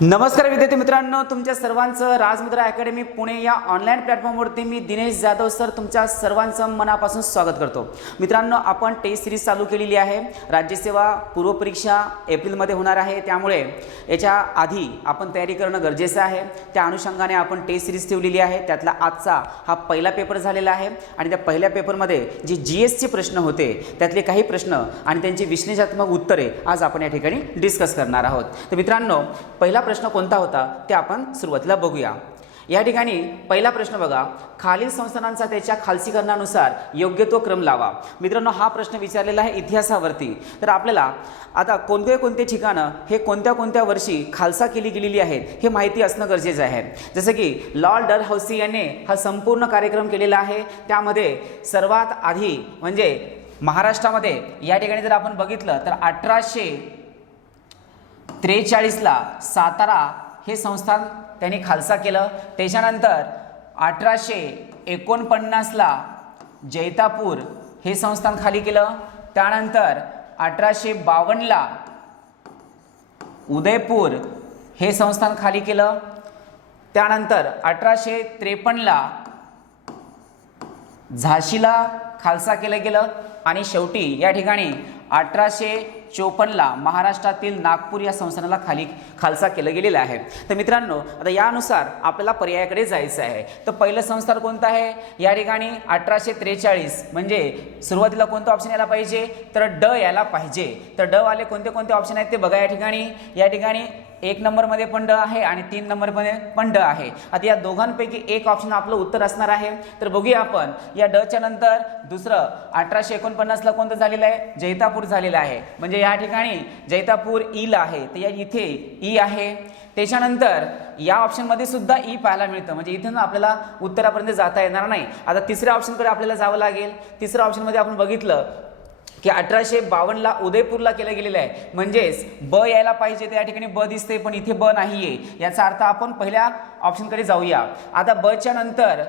नमस्कार विद्यार्थी मित्रांनो, तुमच्या सर्वांचं राजमुद्रा अकॅडमी पुणे या ऑनलाईन प्लॅटफॉर्मवरती मी दिनेश जाधव सर तुमच्या सर्वांचं मनापासून स्वागत करतो। मित्रांनो, आपण टेस्ट सिरीज चालू केलेली आहे। राज्यसेवा पूर्व परीक्षा एप्रिलमध्ये होणार आहे, त्यामुळे याच्या आधी आपण तयारी करणं गरजेचं आहे। त्या अनुषंगाने आपण टेस्ट सिरीज ठेवलेली आहे। त्यातला आजचा हा पहिला पेपर झालेला आहे आणि त्या पहिल्या पेपरमध्ये जे जीएसचे प्रश्न होते त्यातले काही प्रश्न आणि त्यांची विश्लेषणात्मक उत्तरे आज आपण या ठिकाणी डिस्कस करणार आहोत। तर मित्रांनो, पहिला प्रश्न कोणता होता ते आपण सुरुवातीला बघूया। या ठिकाणी पहिला प्रश्न बघा, खालील संस्थानांचा त्याच्या खालसीकरणानुसार योग्य तो क्रम लावा। मित्रांनो, हा प्रश्न विचारलेला आहे इतिहासावरती। तर आपल्याला आता कोणते ठिकाणं हे कोणत्या वर्षी खालसा केली गेलेली आहेत हे माहिती असणं गरजेचं आहे। जसं की लॉर्ड डलहौसी यांनी हा संपूर्ण कार्यक्रम केलेला आहे। त्यामध्ये सर्वात आधी म्हणजे महाराष्ट्रामध्ये या ठिकाणी जर आपण बघितलं तर 1843 ला सातारा हे संस्थान त्यांनी खालसा केलं। त्याच्यानंतर 1849 ला जैतापूर हे संस्थान खाली केलं। त्यानंतर 1852 ला उदयपूर हे संस्थान खाली केलं। त्यानंतर 1853 ला झाशीला खालसा केलं गेलं आणि शेवटी या ठिकाणी 1854 ला महाराष्ट्रातील नागपूर या संस्थानाला खालसा केलं गेलेलं आहे। तर मित्रांनो, आता यानुसार आपल्याला पर्यायाकडे जायचं आहे। तर पहिलं संस्थान कोणतं आहे या ठिकाणी 1843, म्हणजे सुरुवातीला कोणतं ऑप्शन यायला पाहिजे तर ड यायला पाहिजे। तर ड वाले कोणते ऑप्शन आहेत ते बघा। या ठिकाणी 1 नंबरमध्ये पण ड आहे आणि 3 नंबरमध्ये पण ड आहे। आता या दोघांपैकी एक ऑप्शन आपलं उत्तर असणार आहे। तर बघूया आपण या ड च्या नंतर दुसरं 1849 ला कोणतं झालेलं आहे, जैतापूर झालेलं आहे। म्हणजे या ठिकाणी जैतापूर ई ला आहे, तर या इथे ई आहे। त्याच्यानंतर या ऑप्शनमध्ये सुद्धा ई पाहायला मिळतं, म्हणजे इथून आपल्याला उत्तरापर्यंत जाता येणार नाही। आता तिसऱ्या ऑप्शनकडे आपल्याला जावं लागेल। तिसऱ्या ऑप्शनमध्ये आपण बघितलं की 1852 ला उदयपूरला केलं गेलेलं आहे, म्हणजेच ब यायला पाहिजे। त्या ठिकाणी ब दिसते पण इथे ब नाहीये, याचा अर्थ आपण पहिल्या ऑप्शनकडे जाऊया। आता ब च्या नंतर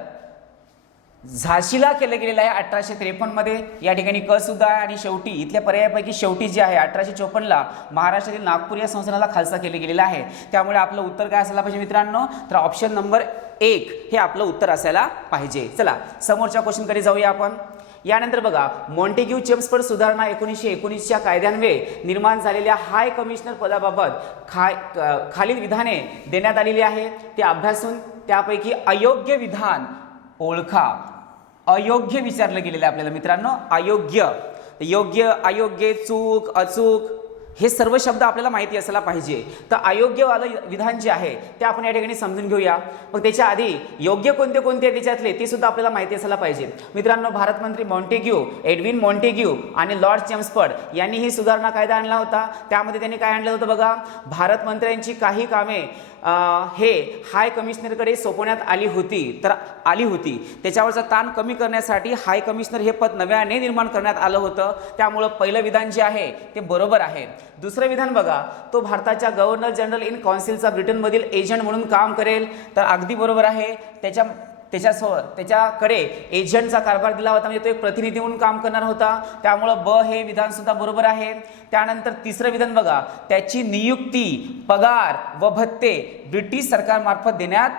झाशीला केलं गेलेलं आहे 1853 मध्ये, या ठिकाणी क सुद्धा आहे। आणि शेवटी इथल्या पर्यायापैकी शेवटी जे आहे 1854 ला महाराष्ट्रातील नागपूर या संस्थानाला खालसा केलं गेलेलं आहे। त्यामुळे आपलं उत्तर काय असायला पाहिजे मित्रांनो, तर ऑप्शन नंबर 1 हे आपलं उत्तर असायला पाहिजे। चला समोरच्या क्वेश्चनकडे जाऊया आपण। यानंतर बघा, मॉन्टेग्यू चेम्सफोर्ड सुधारणा 1919च्या कायद्यान्वये निर्माण झालेल्या हाय कमिशनर पदाबाबत खालील विधाने देण्यात आलेली आहे, ते अभ्यासून त्यापैकी अयोग्य विधान ओळखा। अयोग्य विचारलं गेलेलं आहे आपल्याला मित्रांनो। अयोग्य, योग्य, अयोग्य, चूक, अचूक हे सर्व शब्द आपल्याला माहिती असायला पाहिजे। तर अयोग्यवालं विधान जे आहे ते आपण या ठिकाणी समजून घेऊया। मग त्याच्या आधी योग्य कोणते त्याच्यातले ते सुद्धा आपल्याला माहिती असायला पाहिजे। मित्रांनो, भारत मंत्री मॉन्टेग्यू, एडविन मॉन्टेग्यू आणि लॉर्ड चेम्सफोर्ड यांनी ही सुधारणा कायदा आणला होता। त्यामध्ये त्यांनी काय आणलं होतं बघा, भारत मंत्र्यांची काही कामे हे हाय कमिशनरकडे सोपवण्यात आली होती। त्याच्यावरचा ताण कमी करण्यासाठी हाय कमिशनर हे पद नव्याने निर्माण करण्यात आलं होतं। त्यामुळं पहिलं विधान जे आहे ते बरोबर आहे। दुसरं विधान बघा, तो भारताच्या गव्हर्नर जनरल इन काउन्सिलचा ब्रिटनमधील एजंट म्हणून काम करेल, तर अगदी बरोबर आहे। त्याच्याकडे एजंटचा कारभार दिला होता, म्हणजे तो एक प्रतिनिधी म्हणून काम करणार होता। त्यामुळं ब हे विधान सुद्धा बरोबर आहे। त्यानंतर तिसरं विधान बघा, त्याची नियुक्ती, पगार व भत्ते ब्रिटिश सरकारमार्फत देण्यात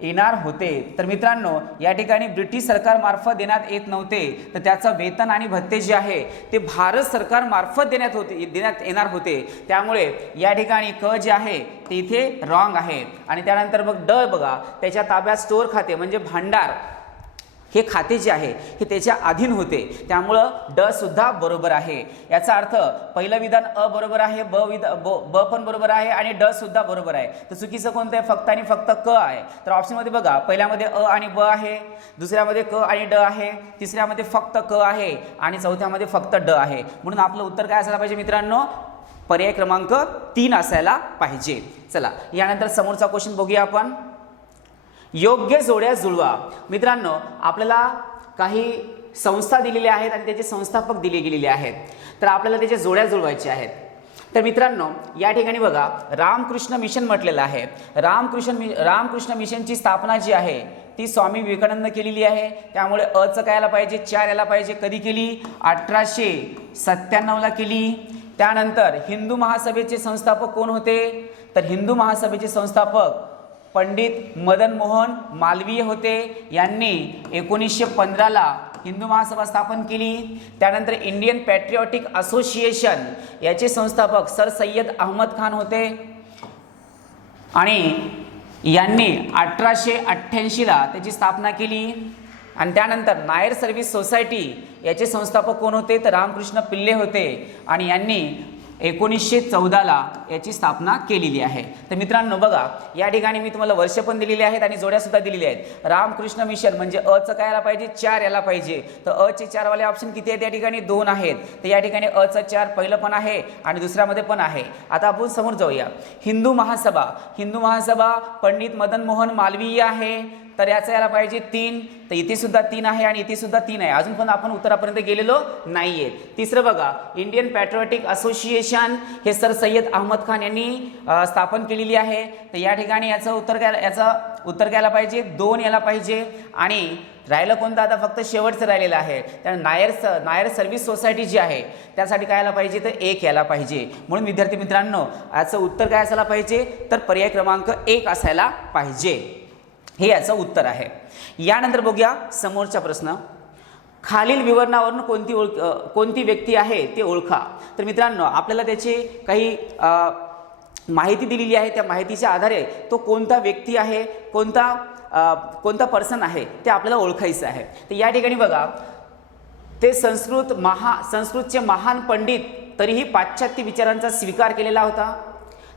येणार होते। तर मित्रांनो, या ठिकाणी ब्रिटिश सरकारमार्फत देण्यात येत नव्हते, तर त्याचं वेतन आणि भत्ते जे आहे ते भारत सरकारमार्फत देण्यात येणार होते। त्यामुळे या ठिकाणी क जे आहे ते इथे रॉंग आहे। आणि त्यानंतर मग ड बघा, त्याच्या ताब्यात स्टोअर खाते म्हणजे भांडार हे खाते जे आहे हे त्याच्या अधीन होते। त्यामुळं ड सुद्धा बरोबर आहे। याचा अर्थ पहिलं विधान अ बरोबर आहे, ब पण बरोबर आहे आणि ड सुद्धा बरोबर आहे। तर चुकीचं कोणतं आहे, फक्त आणि फक्त क आहे। तर ऑप्शनमध्ये बघा, पहिल्यामध्ये अ आणि ब आहे, दुसऱ्यामध्ये क आणि ड आहे, तिसऱ्यामध्ये फक्त क आहे आणि चौथ्यामध्ये फक्त ड आहे। म्हणून आपलं उत्तर काय असायला पाहिजे मित्रांनो, पर्याय क्रमांक 3 असायला पाहिजे। चला यानंतर समोरचा क्वेश्चन बघूया आपण। योग्य जोड्या जुळवा। मित्रांनो, आपल्याला काही संस्था दिलेल्या आहेत आणि त्याचे संस्थापक दिले गेलेले आहेत, तर आपल्याला त्याच्या जोड्या जुळवायच्या आहेत। तर मित्रांनो, या ठिकाणी बघा, रामकृष्ण मिशन म्हटलेलं आहे। रामकृष्ण मिशनची स्थापना जी आहे ती स्वामी विवेकानंद केलेली आहे। त्यामुळे अ चं काय यायला पाहिजे, 4 यायला पाहिजे। कधी केली, 1897 ला केली। त्यानंतर हिंदू महासभेचे संस्थापक कोण होते? तर हिंदू महासभेचे संस्थापक पंडित मदन मोहन मालवीय होते. यांनी 1915ला हिंदू महासभा स्थापन केली. त्यानंतर इंडियन पॅट्रिऑटिक असोसिएशन याचे संस्थापक सर सय्यद अहमद खान होते आणि यांनी 1888ला त्याची स्थापना केली. आणि त्यानंतर नायर सर्व्हिस सोसायटी याचे संस्थापक कोण होते? तर रामकृष्ण पिल्ले होते आणि यांनी 1914ला याची स्थापना केलेली आहे. तर मित्रांनो बघा, या ठिकाणी मी तुम्हाला वर्ष पण दिलेली आहेत आणि जोड्या सुद्धा दिलेल्या आहेत. रामकृष्ण मिशन म्हणजे अचं काय यायला पाहिजे? 4 यायला पाहिजे. तर अचे 4 वाले ऑप्शन किती आहेत? या ठिकाणी 2 आहेत. तर या ठिकाणी अचं 4 पहिलं पण आहे आणि दुसऱ्यामध्ये पण आहे. आता आपण समोर जाऊया. हिंदू महासभा पंडित मदन मोहन मालवीय आहे, तर याचा यायला पाहिजे 3. तर इथे सुद्धा 3 आहे आणि इथे सुद्धा 3 आहे. अजून पण आपण उत्तरापर्यंत गेलेलो नाहीये. तिसरं बघा, इंडियन पॅट्रिऑटिक असोसिएशन हे सर सय्यद अहमद खान यांनी स्थापन केलेली आहे. तर या ठिकाणी याचं उत्तर घ्यायला पाहिजे 2 यायला पाहिजे. आणि राहिलं कोणतं? आता फक्त शेवटचं राहिलेलं आहे. त्या नायर सर्व्हिस सोसायटी जी आहे त्यासाठी काय यायला पाहिजे? तर 1 यायला पाहिजे. म्हणून विद्यार्थी मित्रांनो, याचं उत्तर काय असायला पाहिजे? तर पर्याय क्रमांक 1 असायला पाहिजे. हे याचं उत्तर आहे. यानंतर बघूया समोरचा प्रश्न. खालील विवरणावरून कोणती व्यक्ती आहे ते ओळखा. तर मित्रांनो, आपल्याला त्याची काही माहिती दिलेली आहे. त्या माहितीच्या आधारे तो कोणता व्यक्ती आहे, कोणता पर्सन आहे ते आपल्याला ओळखायचं आहे. तर या ठिकाणी बघा, ते संस्कृतचे महान पंडित, तरीही पाश्चात्य विचारांचा स्वीकार केलेला होता.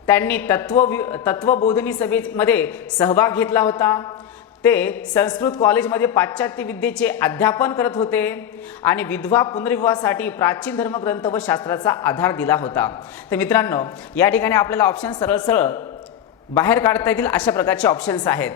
त्यांनी तत्वबोधनी सभेमध्ये सहभाग घेतला होता. ते संस्कृत कॉलेजमध्ये पाश्चात्य विद्येचे अध्यापन करत होते आणि विधवा पुनर्विवाहासाठी प्राचीन धर्मग्रंथ व शास्त्राचा आधार दिला होता. तर मित्रांनो, या ठिकाणी आपल्याला ऑप्शन सरळ बाहेर काढता येतील अशा प्रकारचे ऑप्शन्स आहेत.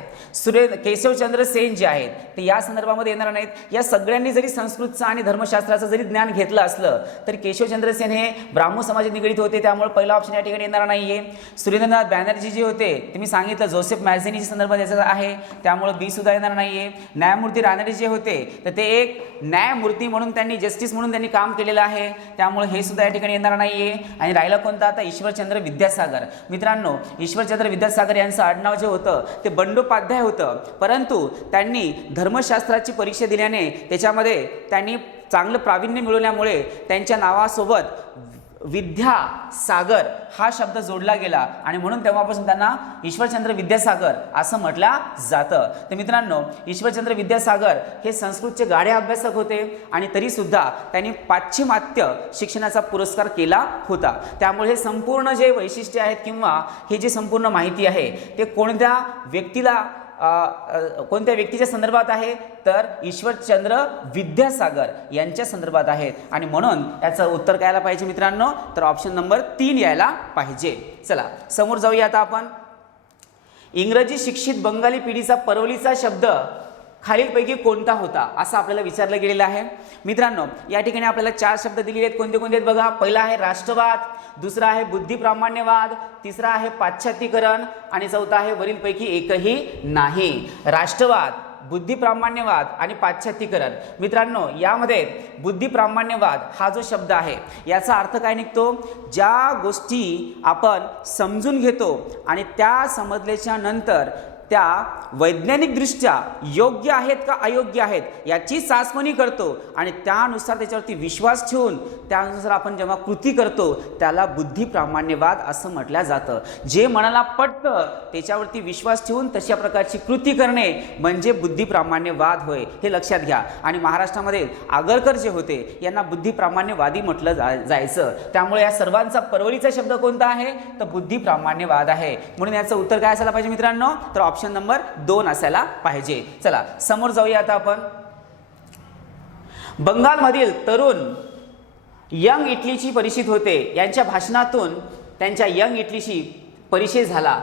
केशवचंद्र सेन जे आहेत ते या संदर्भामध्ये येणार नाहीत. या सगळ्यांनी जरी संस्कृतचं आणि धर्मशास्त्राचं जरी ज्ञान घेतलं असलं तरी केशवचंद्र सेन हे ब्राह्मण समाजाशी निगडीत होते, त्यामुळे पहिला ऑप्शन या ठिकाणी येणार नाहीये. सुरेंद्रनाथ बॅनर्जी जे होते ते मी सांगितलं जोसेफ मॅझेनीच्या संदर्भात याचं आहे, त्यामुळे बी सुद्धा येणार नाहीये. न्यायमूर्ती रानडे जे होते तर ते एक न्यायमूर्ती म्हणून जस्टिस म्हणून त्यांनी काम केलेलं आहे, त्यामुळे हे सुद्धा या ठिकाणी येणार नाहीये. आणि राहिला कोणता? आता ईश्वरचंद्र विद्यासागर. मित्रांनो, ईश्वरचंद्र विद्यासागर यांचं आडनाव जे होतं ते बंडोपाध्याय होतं, परंतु त्यांनी धर्मशास्त्राची परीक्षा दिल्याने त्याच्यामध्ये त्यांनी चांगलं प्रावीण्य मिळवल्यामुळे त्यांच्या नावासोबत विद्यासागर हा शब्द जोडला गेला आणि म्हणून तेव्हापासून त्यांना ईश्वरचंद्र विद्यासागर असं म्हटलं जातं. तर मित्रांनो, ईश्वरचंद्र विद्यासागर हे संस्कृतचे गाढे अभ्यासक होते आणि तरी सुद्धा त्यांनी पाश्चिमात्य शिक्षणाचा पुरस्कार केला होता. त्यामुळे हे संपूर्ण जे वैशिष्ट्य आहेत किंवा हे जे संपूर्ण माहिती आहे ते कोणत्या व्यक्तीच्या संदर्भात आहे? तर ईश्वरचंद्र विद्यासागर यांच्या संदर्भात आहेत आणि म्हणून याचं उत्तर काय यायला पाहिजे मित्रांनो? तर ऑप्शन नंबर 3 यायला पाहिजे. चला समोर जाऊया. आता आपण इंग्रजी शिक्षित बंगाली पिढीचा परवलीचा शब्द खालीलपैकी कोणता होता असं आपल्याला विचारलं गेलेलं आहे. मित्रांनो, या ठिकाणी आपल्याला 4 शब्द दिलेले आहेत. कोणते कोणते आहेत बघा. पहिला आहे राष्ट्रवाद, दुसरा आहे बुद्धिप्रामाण्यवाद, तिसरा आहे पाश्चात्तीकरण आणि चौथा आहे वरीलपैकी एकही नाही. राष्ट्रवाद, बुद्धिप्रामाण्यवाद आणि पाश्चात्तीकरण. मित्रांनो, यामध्ये बुद्धिप्रामाण्यवाद हा जो शब्द आहे याचा अर्थ काय निघतो? ज्या गोष्टी आपण समजून घेतो आणि त्या समजल्याच्या नंतर त्या वैज्ञानिकदृष्ट्या योग्य आहेत का अयोग्य आहेत याची चाचपणी करतो आणि त्यानुसार त्याच्यावरती विश्वास ठेवून त्यानुसार आपण जेव्हा कृती करतो त्याला बुद्धिप्रामाण्यवाद असं म्हटलं जातं. जे मनाला पटतं त्याच्यावरती विश्वास ठेवून तशा प्रकारची कृती करणे म्हणजे बुद्धिप्रामाण्यवाद होय, हे लक्षात घ्या. आणि महाराष्ट्रामध्ये आगरकर जे होते यांना बुद्धिप्रामाण्यवादी म्हटलं जायचं. त्यामुळे या सर्वांचा परवलीचा शब्द कोणता आहे? तर बुद्धिप्रामाण्यवाद आहे. म्हणून याचं उत्तर काय असायला पाहिजे मित्रांनो? तर ऑप्शन नंबर 2 असायला पाहिजे. चला समोर जाऊया. आता आपण बंगालमधील तरुण यंग इटलीशी परिचित होते. यांच्या भाषणातून त्यांच्या यंग इटलीशी परिचय झाला.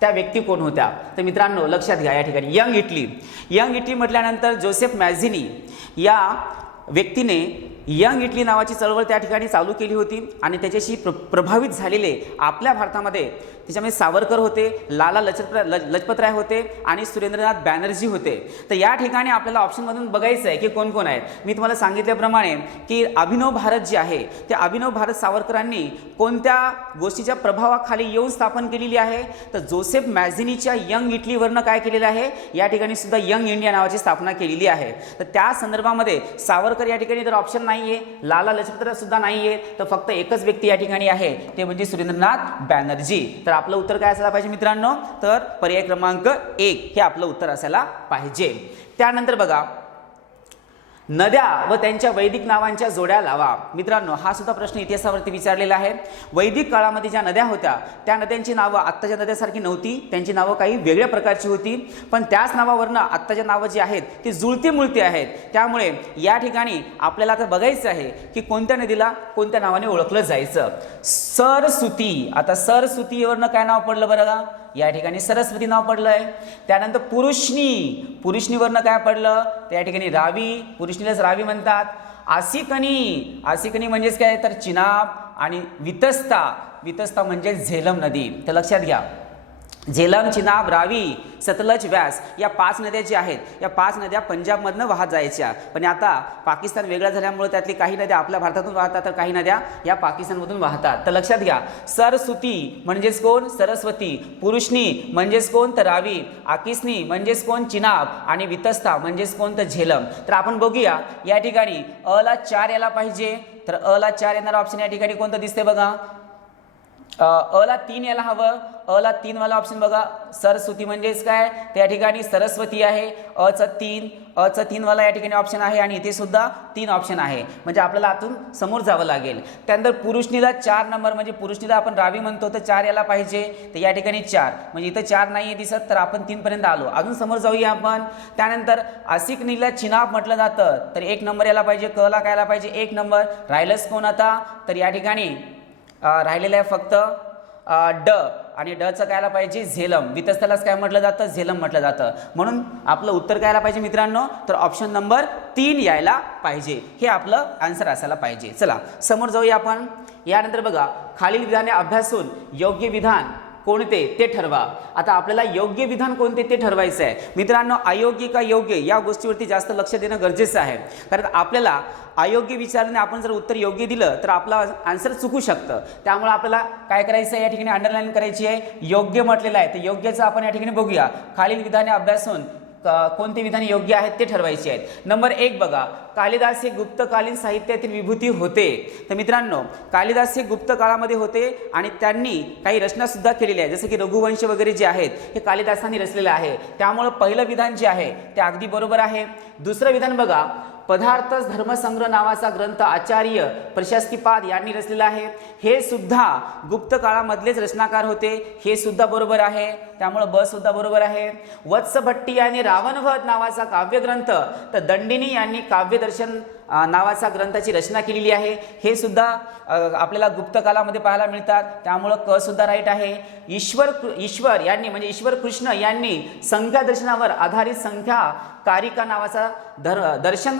त्या व्यक्ती कोण होत्या? तर मित्रांनो लक्षात घ्या, या ठिकाणी यंग इटली म्हटल्यानंतर जोसेफ मॅझेनी या व्यक्तीने यंग इटली नावाची चळवळ त्या ठिकाणी चालू केली होती आणि त्याच्याशी प्रभावित झालेले आपल्या भारतामध्ये त्याच्यामध्ये सावरकर होते, लाला लजपतराय होते आणि सुरेंद्रनाथ बॅनर्जी होते. तर या ठिकाणी आपल्याला ऑप्शनमधून बघायचं आहे की कोण कोण आहेत. मी तुम्हाला सांगितल्याप्रमाणे की अभिनव भारत जे आहे ते अभिनव भारत सावरकरांनी कोणत्या गोष्टीच्या प्रभावाखाली येऊन स्थापन केलेली आहे, तर जोसेफ मॅझिनीच्या यंग इटलीवरनं काय केलेलं आहे, या ठिकाणी सुद्धा यंग इंडिया नावाची स्थापना केलेली आहे. तर त्या संदर्भामध्ये सावरकर या ठिकाणी तर ऑप्शन नाही आहे, लाला लजपतराय सुद्धा नाही आहे, तर फक्त एकच व्यक्ती या ठिकाणी आहे, ते म्हणजे सुरेंद्रनाथ बॅनर्जी. तर आपलं उत्तर काय असायला पाहिजे मित्रांनो, तर पर्याय क्रमांक 1 हे आपलं उत्तर असायला पाहिजे. त्यानंतर बघा, नद्या व त्यांच्या वैदिक नावांच्या जोड्या लावा. मित्रांनो, हा सुद्धा प्रश्न इतिहासावरती विचारलेला आहे. वैदिक काळामध्ये ज्या नद्या होत्या त्या नद्यांची नावं आत्ताच्या नद्यासारखी नव्हती, त्यांची नावं काही वेगळ्या प्रकारची होती, पण त्याच नावावरनं आत्ताच्या नावं जी आहेत ती जुळती मुळती आहेत. त्यामुळे या ठिकाणी आपल्याला आता बघायचं आहे की कोणत्या नदीला कोणत्या नावाने ओळखलं जायचं. सरस्वती, आता सरस्वतीवरनं काय नाव पडलं बरं का, या ठिकाणी सरस्वती नाव पडलंय. त्यानंतर पुरुषनी, पुरुषनीवरनं काय पडलं, त्या ठिकाणी रावी, पुरुषनीलाच रावी म्हणतात. आसिकनी, आसिकनी म्हणजेच काय तर चिनाब. आणि वितस्ता, वितस्ता म्हणजे झेलम नदी. तर लक्षात घ्या, झेलम, चिनाब, रावी, सतलज, व्यास या 5 नद्या ज्या आहेत, या 5 नद्या पंजाबमधनं वाहत जायच्या. पण आता पाकिस्तान वेगळा झाल्यामुळे त्यातली काही नद्या आपल्या भारतातून वाहतात, तर काही नद्या या पाकिस्तानमधून वाहतात. तर लक्षात घ्या, सरस्वती म्हणजेच कोण, सरस्वती. पुरुषनी म्हणजेच कोण, तर रावी. आकिसनी म्हणजेच कोण, चिनाब. आणि वितस्ता म्हणजेच कोण, तर झेलम. तर आपण बघूया या ठिकाणी अ ला 4 यायला पाहिजे, तर अ ला 4 येणारा ऑप्शन या ठिकाणी कोणतं दिसते बघा, अ ला 3 यायला हवं. अ ला 3 वाला ऑप्शन बघा, सरस्वती म्हणजेच काय, त्या ठिकाणी सरस्वती आहे. अ चा 3 वाला या ठिकाणी ऑप्शन आहे आणि इथे सुद्धा 3 ऑप्शन आहे, म्हणजे आपल्याला आतून समोर जावं लागेल. त्यानंतर पुरुषनीला 4 नंबर, म्हणजे पुरुषनीला आपण रावी म्हणतो, तर 4 यायला पाहिजे, तर या ठिकाणी 4, म्हणजे इथं 4 नाही दिसत, तर आपण 3 पर्यंत आलो. अजून समोर जाऊया आपण. त्यानंतर आसिकनीला चिनाब म्हटलं जातं, तर 1 नंबर यायला पाहिजे. क ला काय यायला पाहिजे, 1 नंबर. राहिलंच कोण आता, तर या ठिकाणी राहिलेलं आहे फक्त ड, आणि ड चं कायला पाहिजे, झेलम. वितस्थलाच काय म्हटलं जातं, झेलम म्हटलं जातं. म्हणून आपलं उत्तर काय यायला पाहिजे मित्रांनो, तर ऑप्शन नंबर 3 यायला पाहिजे. हे आपलं आन्सर असायला पाहिजे. चला समोर जाऊया आपण. यानंतर बघा, खालील विधाने अभ्यासून योग्य विधान कोणते ते ठरवा. आता आपल्याला योग्य विधान कोणते ते ठरवायचं आहे. मित्रांनो, अयोग्य का योग्य या गोष्टीवरती जास्त लक्ष देणं गरजेचं आहे, कारण आपल्याला अयोग्य विचारल्याने आपण जर उत्तर योग्य दिलं तर आपला आन्सर चुकू शकतं. त्यामुळे आपल्याला काय करायचं आहे, या ठिकाणी अंडरलाईन करायची आहे, योग्य म्हटलेलं आहे. तर योग्यचं आपण या ठिकाणी बघूया. खालील विधाने अभ्यासून कोणते विधाने योग्य आहेत ते ठरवायचे आहेत. नंबर 1 बघा, कालिदास हे गुप्तकालीन साहित्यातील विभूती होते. तर मित्रांनो, कालिदास हे गुप्त काळामध्ये होते आणि त्यांनी काही रचना सुद्धा केलेल्या आहेत, जसं की रघुवंश वगैरे जे आहेत हे कालिदासांनी रचलेले आहे. त्यामुळे पहिलं विधान जे आहे ते अगदी बरोबर आहे. दुसरं विधान बघा, पदार्थ धर्मसंग्रह नावाचा ग्रंथ आचार्य प्रशस्तीपाद यांनी रचलेला आहे. हे सुद्धा गुप्त काळामधलेच रचनाकार होते, हे सुद्धा बरोबर आहे. त्यामुळे ब सुद्धा बरोबर आहे. वत्सभट्टी यांनी रावणवध नावाचा काव्यग्रंथ, तर दंडिनी यांनी काव्यदर्शन नावाचा ग्रंथाची रचना केलेली आहे. हे सुद्धा आपल्याला गुप्त काळामध्ये पाहायला मिळतात. त्यामुळं क सुद्धा राईट आहे. ईश्वर यांनी म्हणजे ईश्वर कृष्ण यांनी संख्या दर्शनावर आधारित संख्या कारिका नावाचा दर्शन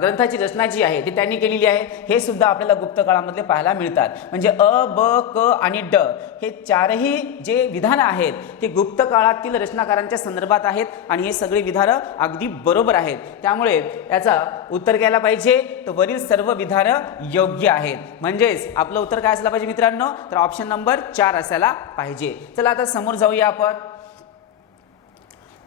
ग्रंथाची रचना जी आहे ती त्यांनी केलेली आहे. हे सुद्धा आपल्याला गुप्त काळामध्ये पाहायला मिळतात. म्हणजे अ, ब, क आणि ड हे 4ही जे विधानं आहेत ते गुप्त काळातील रचनाकारांच्या संदर्भात आहेत आणि हे सगळे विधानं अगदी बरोबर आहेत. त्यामुळे याचा उत्तर घ्यायला पाहिजे, तर वरील सर्व विधानं योग्य आहेत. म्हणजेच आपलं उत्तर काय असायला पाहिजे मित्रांनो, तर ऑप्शन नंबर 4 असायला पाहिजे. चला आता समोर जाऊया आपण.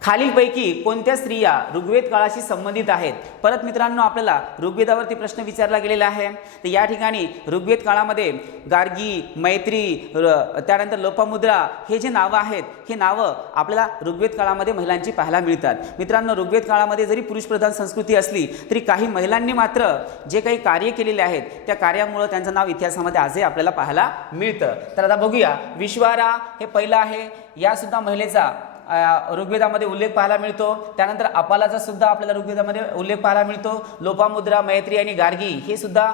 खालीलपैकी कोणत्या स्त्रिया ऋग्वेद काळाशी संबंधित आहेत. परत मित्रांनो, आपल्याला ऋग्वेदावरती प्रश्न विचारला गेलेला आहे. तर या ठिकाणी ऋग्वेद काळामध्ये गार्गी, मैत्री, त्यानंतर लोपामुद्रा हे जे नावं आहेत हे नावं आपल्याला ऋग्वेद काळामध्ये महिलांची पाहायला मिळतात. मित्रांनो, ऋग्वेद काळामध्ये जरी पुरुषप्रधान संस्कृती असली तरी काही महिलांनी मात्र जे काही कार्य केलेले आहेत त्या कार्यामुळे त्यांचं नाव इतिहासामध्ये आजही आपल्याला पाहायला मिळतं. तर आता बघूया, विश्वारा हे पहिलं आहे. या सुद्धा महिलेचा ऋग्वेदामध्ये उल्लेख पाहायला मिळतो। त्यानंतर अपालाचा सुद्धा आपल्याला ऋग्वेदामध्ये उल्लेख पाहायला मिळतो। लोपामुद्रा, मैत्री आणि गार्गी हे सुद्धा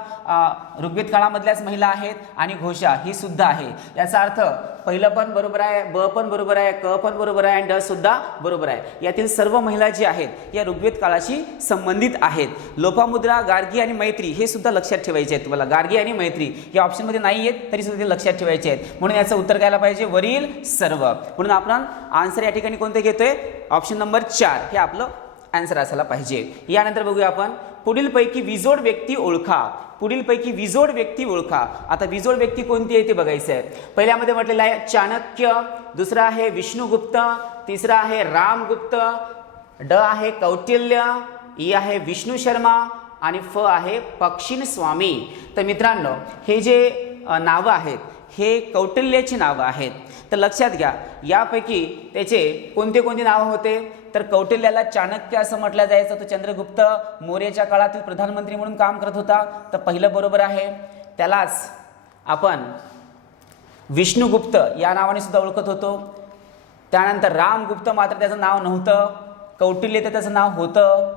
ऋग्वेद काळामधल्याच महिला आहेत आणि घोषा ही सुद्धा आहे। याचा अर्थ पहिलं पण बरोबर आहे, ब पण बरोबर आहे, क पण बरोबर आहे आणि ड सुद्धा बरोबर आहे। यातील सर्व महिला जी आहेत या ऋग्वेद काळाशी संबंधित आहेत। लोपामुद्रा, गार्गी आणि मैत्री हे सुद्धा लक्षात ठेवायचे आहेत तुम्हाला। गार्गी आणि मैत्री या ऑप्शनमध्ये नाही आहेत तरी सुद्धा ते लक्षात ठेवायचे आहेत, म्हणून याचं उत्तर काय पाहिजे, वरील सर्व। म्हणून आपण आन्सर या ठिकाणी कोणते घेतोय, ऑप्शन नंबर 4 हे आपलं आन्सर असायला पाहिजे। यानंतर बघूया आपण पुढीलपैकी विजोड व्यक्ती ओळखा। पुढीलपैकी विजोड व्यक्ती ओळखा। आता विजोड व्यक्ती कोणती आहे ते बघायचं आहे। पहिल्यामध्ये म्हटलेलं आहे चाणक्य, दुसरा आहे विष्णुगुप्त, तिसरा आहे रामगुप्त, ड आहे कौटिल्य, ई आहे विष्णू शर्मा आणि फ आहे पक्षीण स्वामी। तर मित्रांनो हे जे नावं आहेत हे कौटिल्याची नावं आहेत। तर लक्षात घ्या यापैकी त्याचे कोणते कोणते नावं होते, तर कौटिल्याला चाणक्य असं म्हटलं जायचं। तो चंद्रगुप्त मौर्याच्या काळातील प्रधानमंत्री म्हणून काम करत होता, तर पहिलं बरोबर आहे। त्यालाच आपण विष्णुगुप्त या नावाने सुद्धा ओळखत होतो। त्यानंतर रामगुप्त मात्र त्याचं नाव नव्हतं, कौटिल्य तर त्याचं नाव होतं,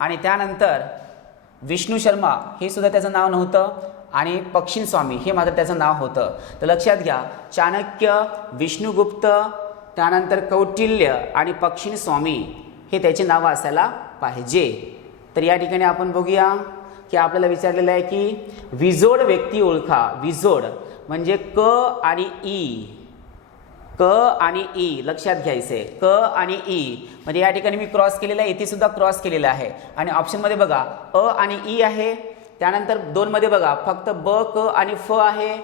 आणि त्यानंतर विष्णू शर्मा हे सुद्धा त्याचं नाव नव्हतं, आणि पक्षीण स्वामी हे मात्र त्याचं नाव होतं। तर लक्षात घ्या चाणक्य, विष्णुगुप्त, त्यानंतर कौटिल्य आणि पक्षीण स्वामी हे त्याची नावं असायला पाहिजे। तर या ठिकाणी आपण बघूया की आपल्याला विचारलेलं आहे की विजोड व्यक्ती ओळखा। विजोड म्हणजे क आणि ई, क आणि ई लक्षात घ्यायचे, क आणि ई म्हणजे या ठिकाणी मी क्रॉस केलेला आहे, इथे सुद्धा क्रॉस केलेला आहे। आणि ऑप्शनमध्ये बघा अ आणि ई आहे, त्यानंतर 2 मध्ये बघा फक्त ब, क आणि फ आहे,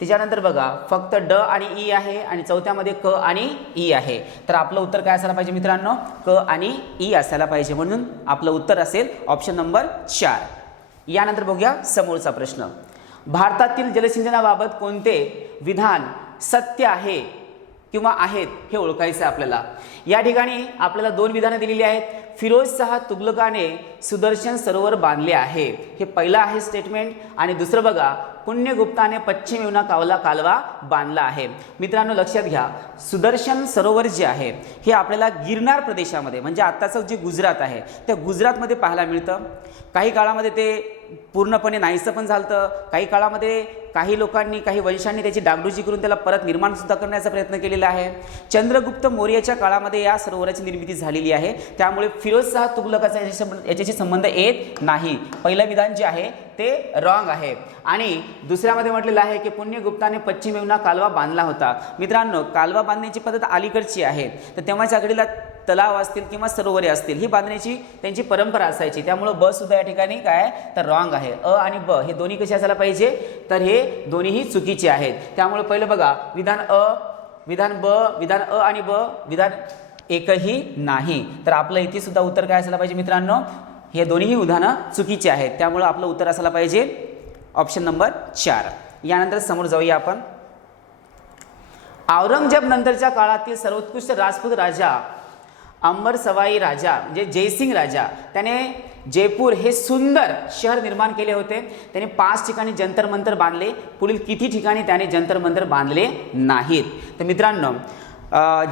त्याच्यानंतर बघा फक्त ड आणि ई आहे, आणि चौथ्यामध्ये क आणि ई आहे। तर आपलं उत्तर काय असायला पाहिजे मित्रांनो, क आणि ई असायला पाहिजे, म्हणून आपलं उत्तर असेल ऑप्शन नंबर 4। यानंतर बघूया समोरचा प्रश्न, भारतातील जलसिंचनाबाबत कोणते विधान सत्य आहे किंवा आहेत हे ओळखायचं आपल्याला। या ठिकाणी आपल्याला 2 विधानं दिलेली आहेत। फिरोजशाह तुगलकाने सुदर्शन सरोवर बांधले आहे, हे पहिलं आहे स्टेटमेंट, आणि दुसरं बघा पुण्यगुप्ताने पश्चिम यमुना कालवा बांधला आहे। मित्रांनो लक्षात घ्या सुदर्शन सरोवर जे आहे हे आपल्याला गिरनार प्रदेशामध्ये म्हणजे आत्ताचं जे गुजरात आहे त्या गुजरातमध्ये पाहायला मिळतं। काही काळामध्ये ते पूर्णपणे नाहीसं पण झालं, काही काळामध्ये काही लोकांनी काही वंशांनी त्याची डागडुजी करून त्याला परत निर्माण सुद्धा करण्याचा प्रयत्न केलेला आहे। चंद्रगुप्त मौर्याच्या काळामध्ये या सरोवराची निर्मिती झालेली आहे, त्यामुळे फिरोजशाह तुगलकाचा याच्याशी संबंध येत नाही। पहिलं विधान जे आहे ते रॉंग आहे। आणि दुसऱ्यामध्ये म्हटलेलं आहे की पुण्यगुप्ताने पश्चिम यमुना कालवा बांधला होता। मित्रांनो कालवा बांधण्याची पद्धत अलीकडची आहे, तर तेव्हाच्या घडीला तलाव असतील किंवा सरोवरे असतील ही बांधण्याची त्यांची परंपरा असायची, त्यामुळे ब सुद्धा या ठिकाणी काय तर रॉंग आहे। अ आणि ब हे दोन्ही कसे असायला पाहिजे, तर हे दोन्हीही चुकीचे आहेत। त्यामुळे पहिलं बघा विधान अ, विधान ब, विधान अ आणि ब, विधान एकही नाही। तर आपलं इथे सुद्धा उत्तर काय असायला पाहिजे मित्रांनो, हे दोन्हीही विधानं चुकीचे आहेत, त्यामुळे आपलं उत्तर असायला पाहिजे ऑप्शन नंबर 4। यानंतर समोर जाऊया आपण, औरंगजेब नंतरच्या काळातील सर्वोत्कृष्ट राजपूत राजा अंबर सवाई राजा म्हणजे जयसिंग राजा, त्याने जयपूर हे सुंदर शहर निर्माण केले होते। त्याने 5 ठिकाणी जंतर मंतर बांधले, पुढील किती ठिकाणी त्याने जंतर मंतर बांधले नाहीत। तर मित्रांनो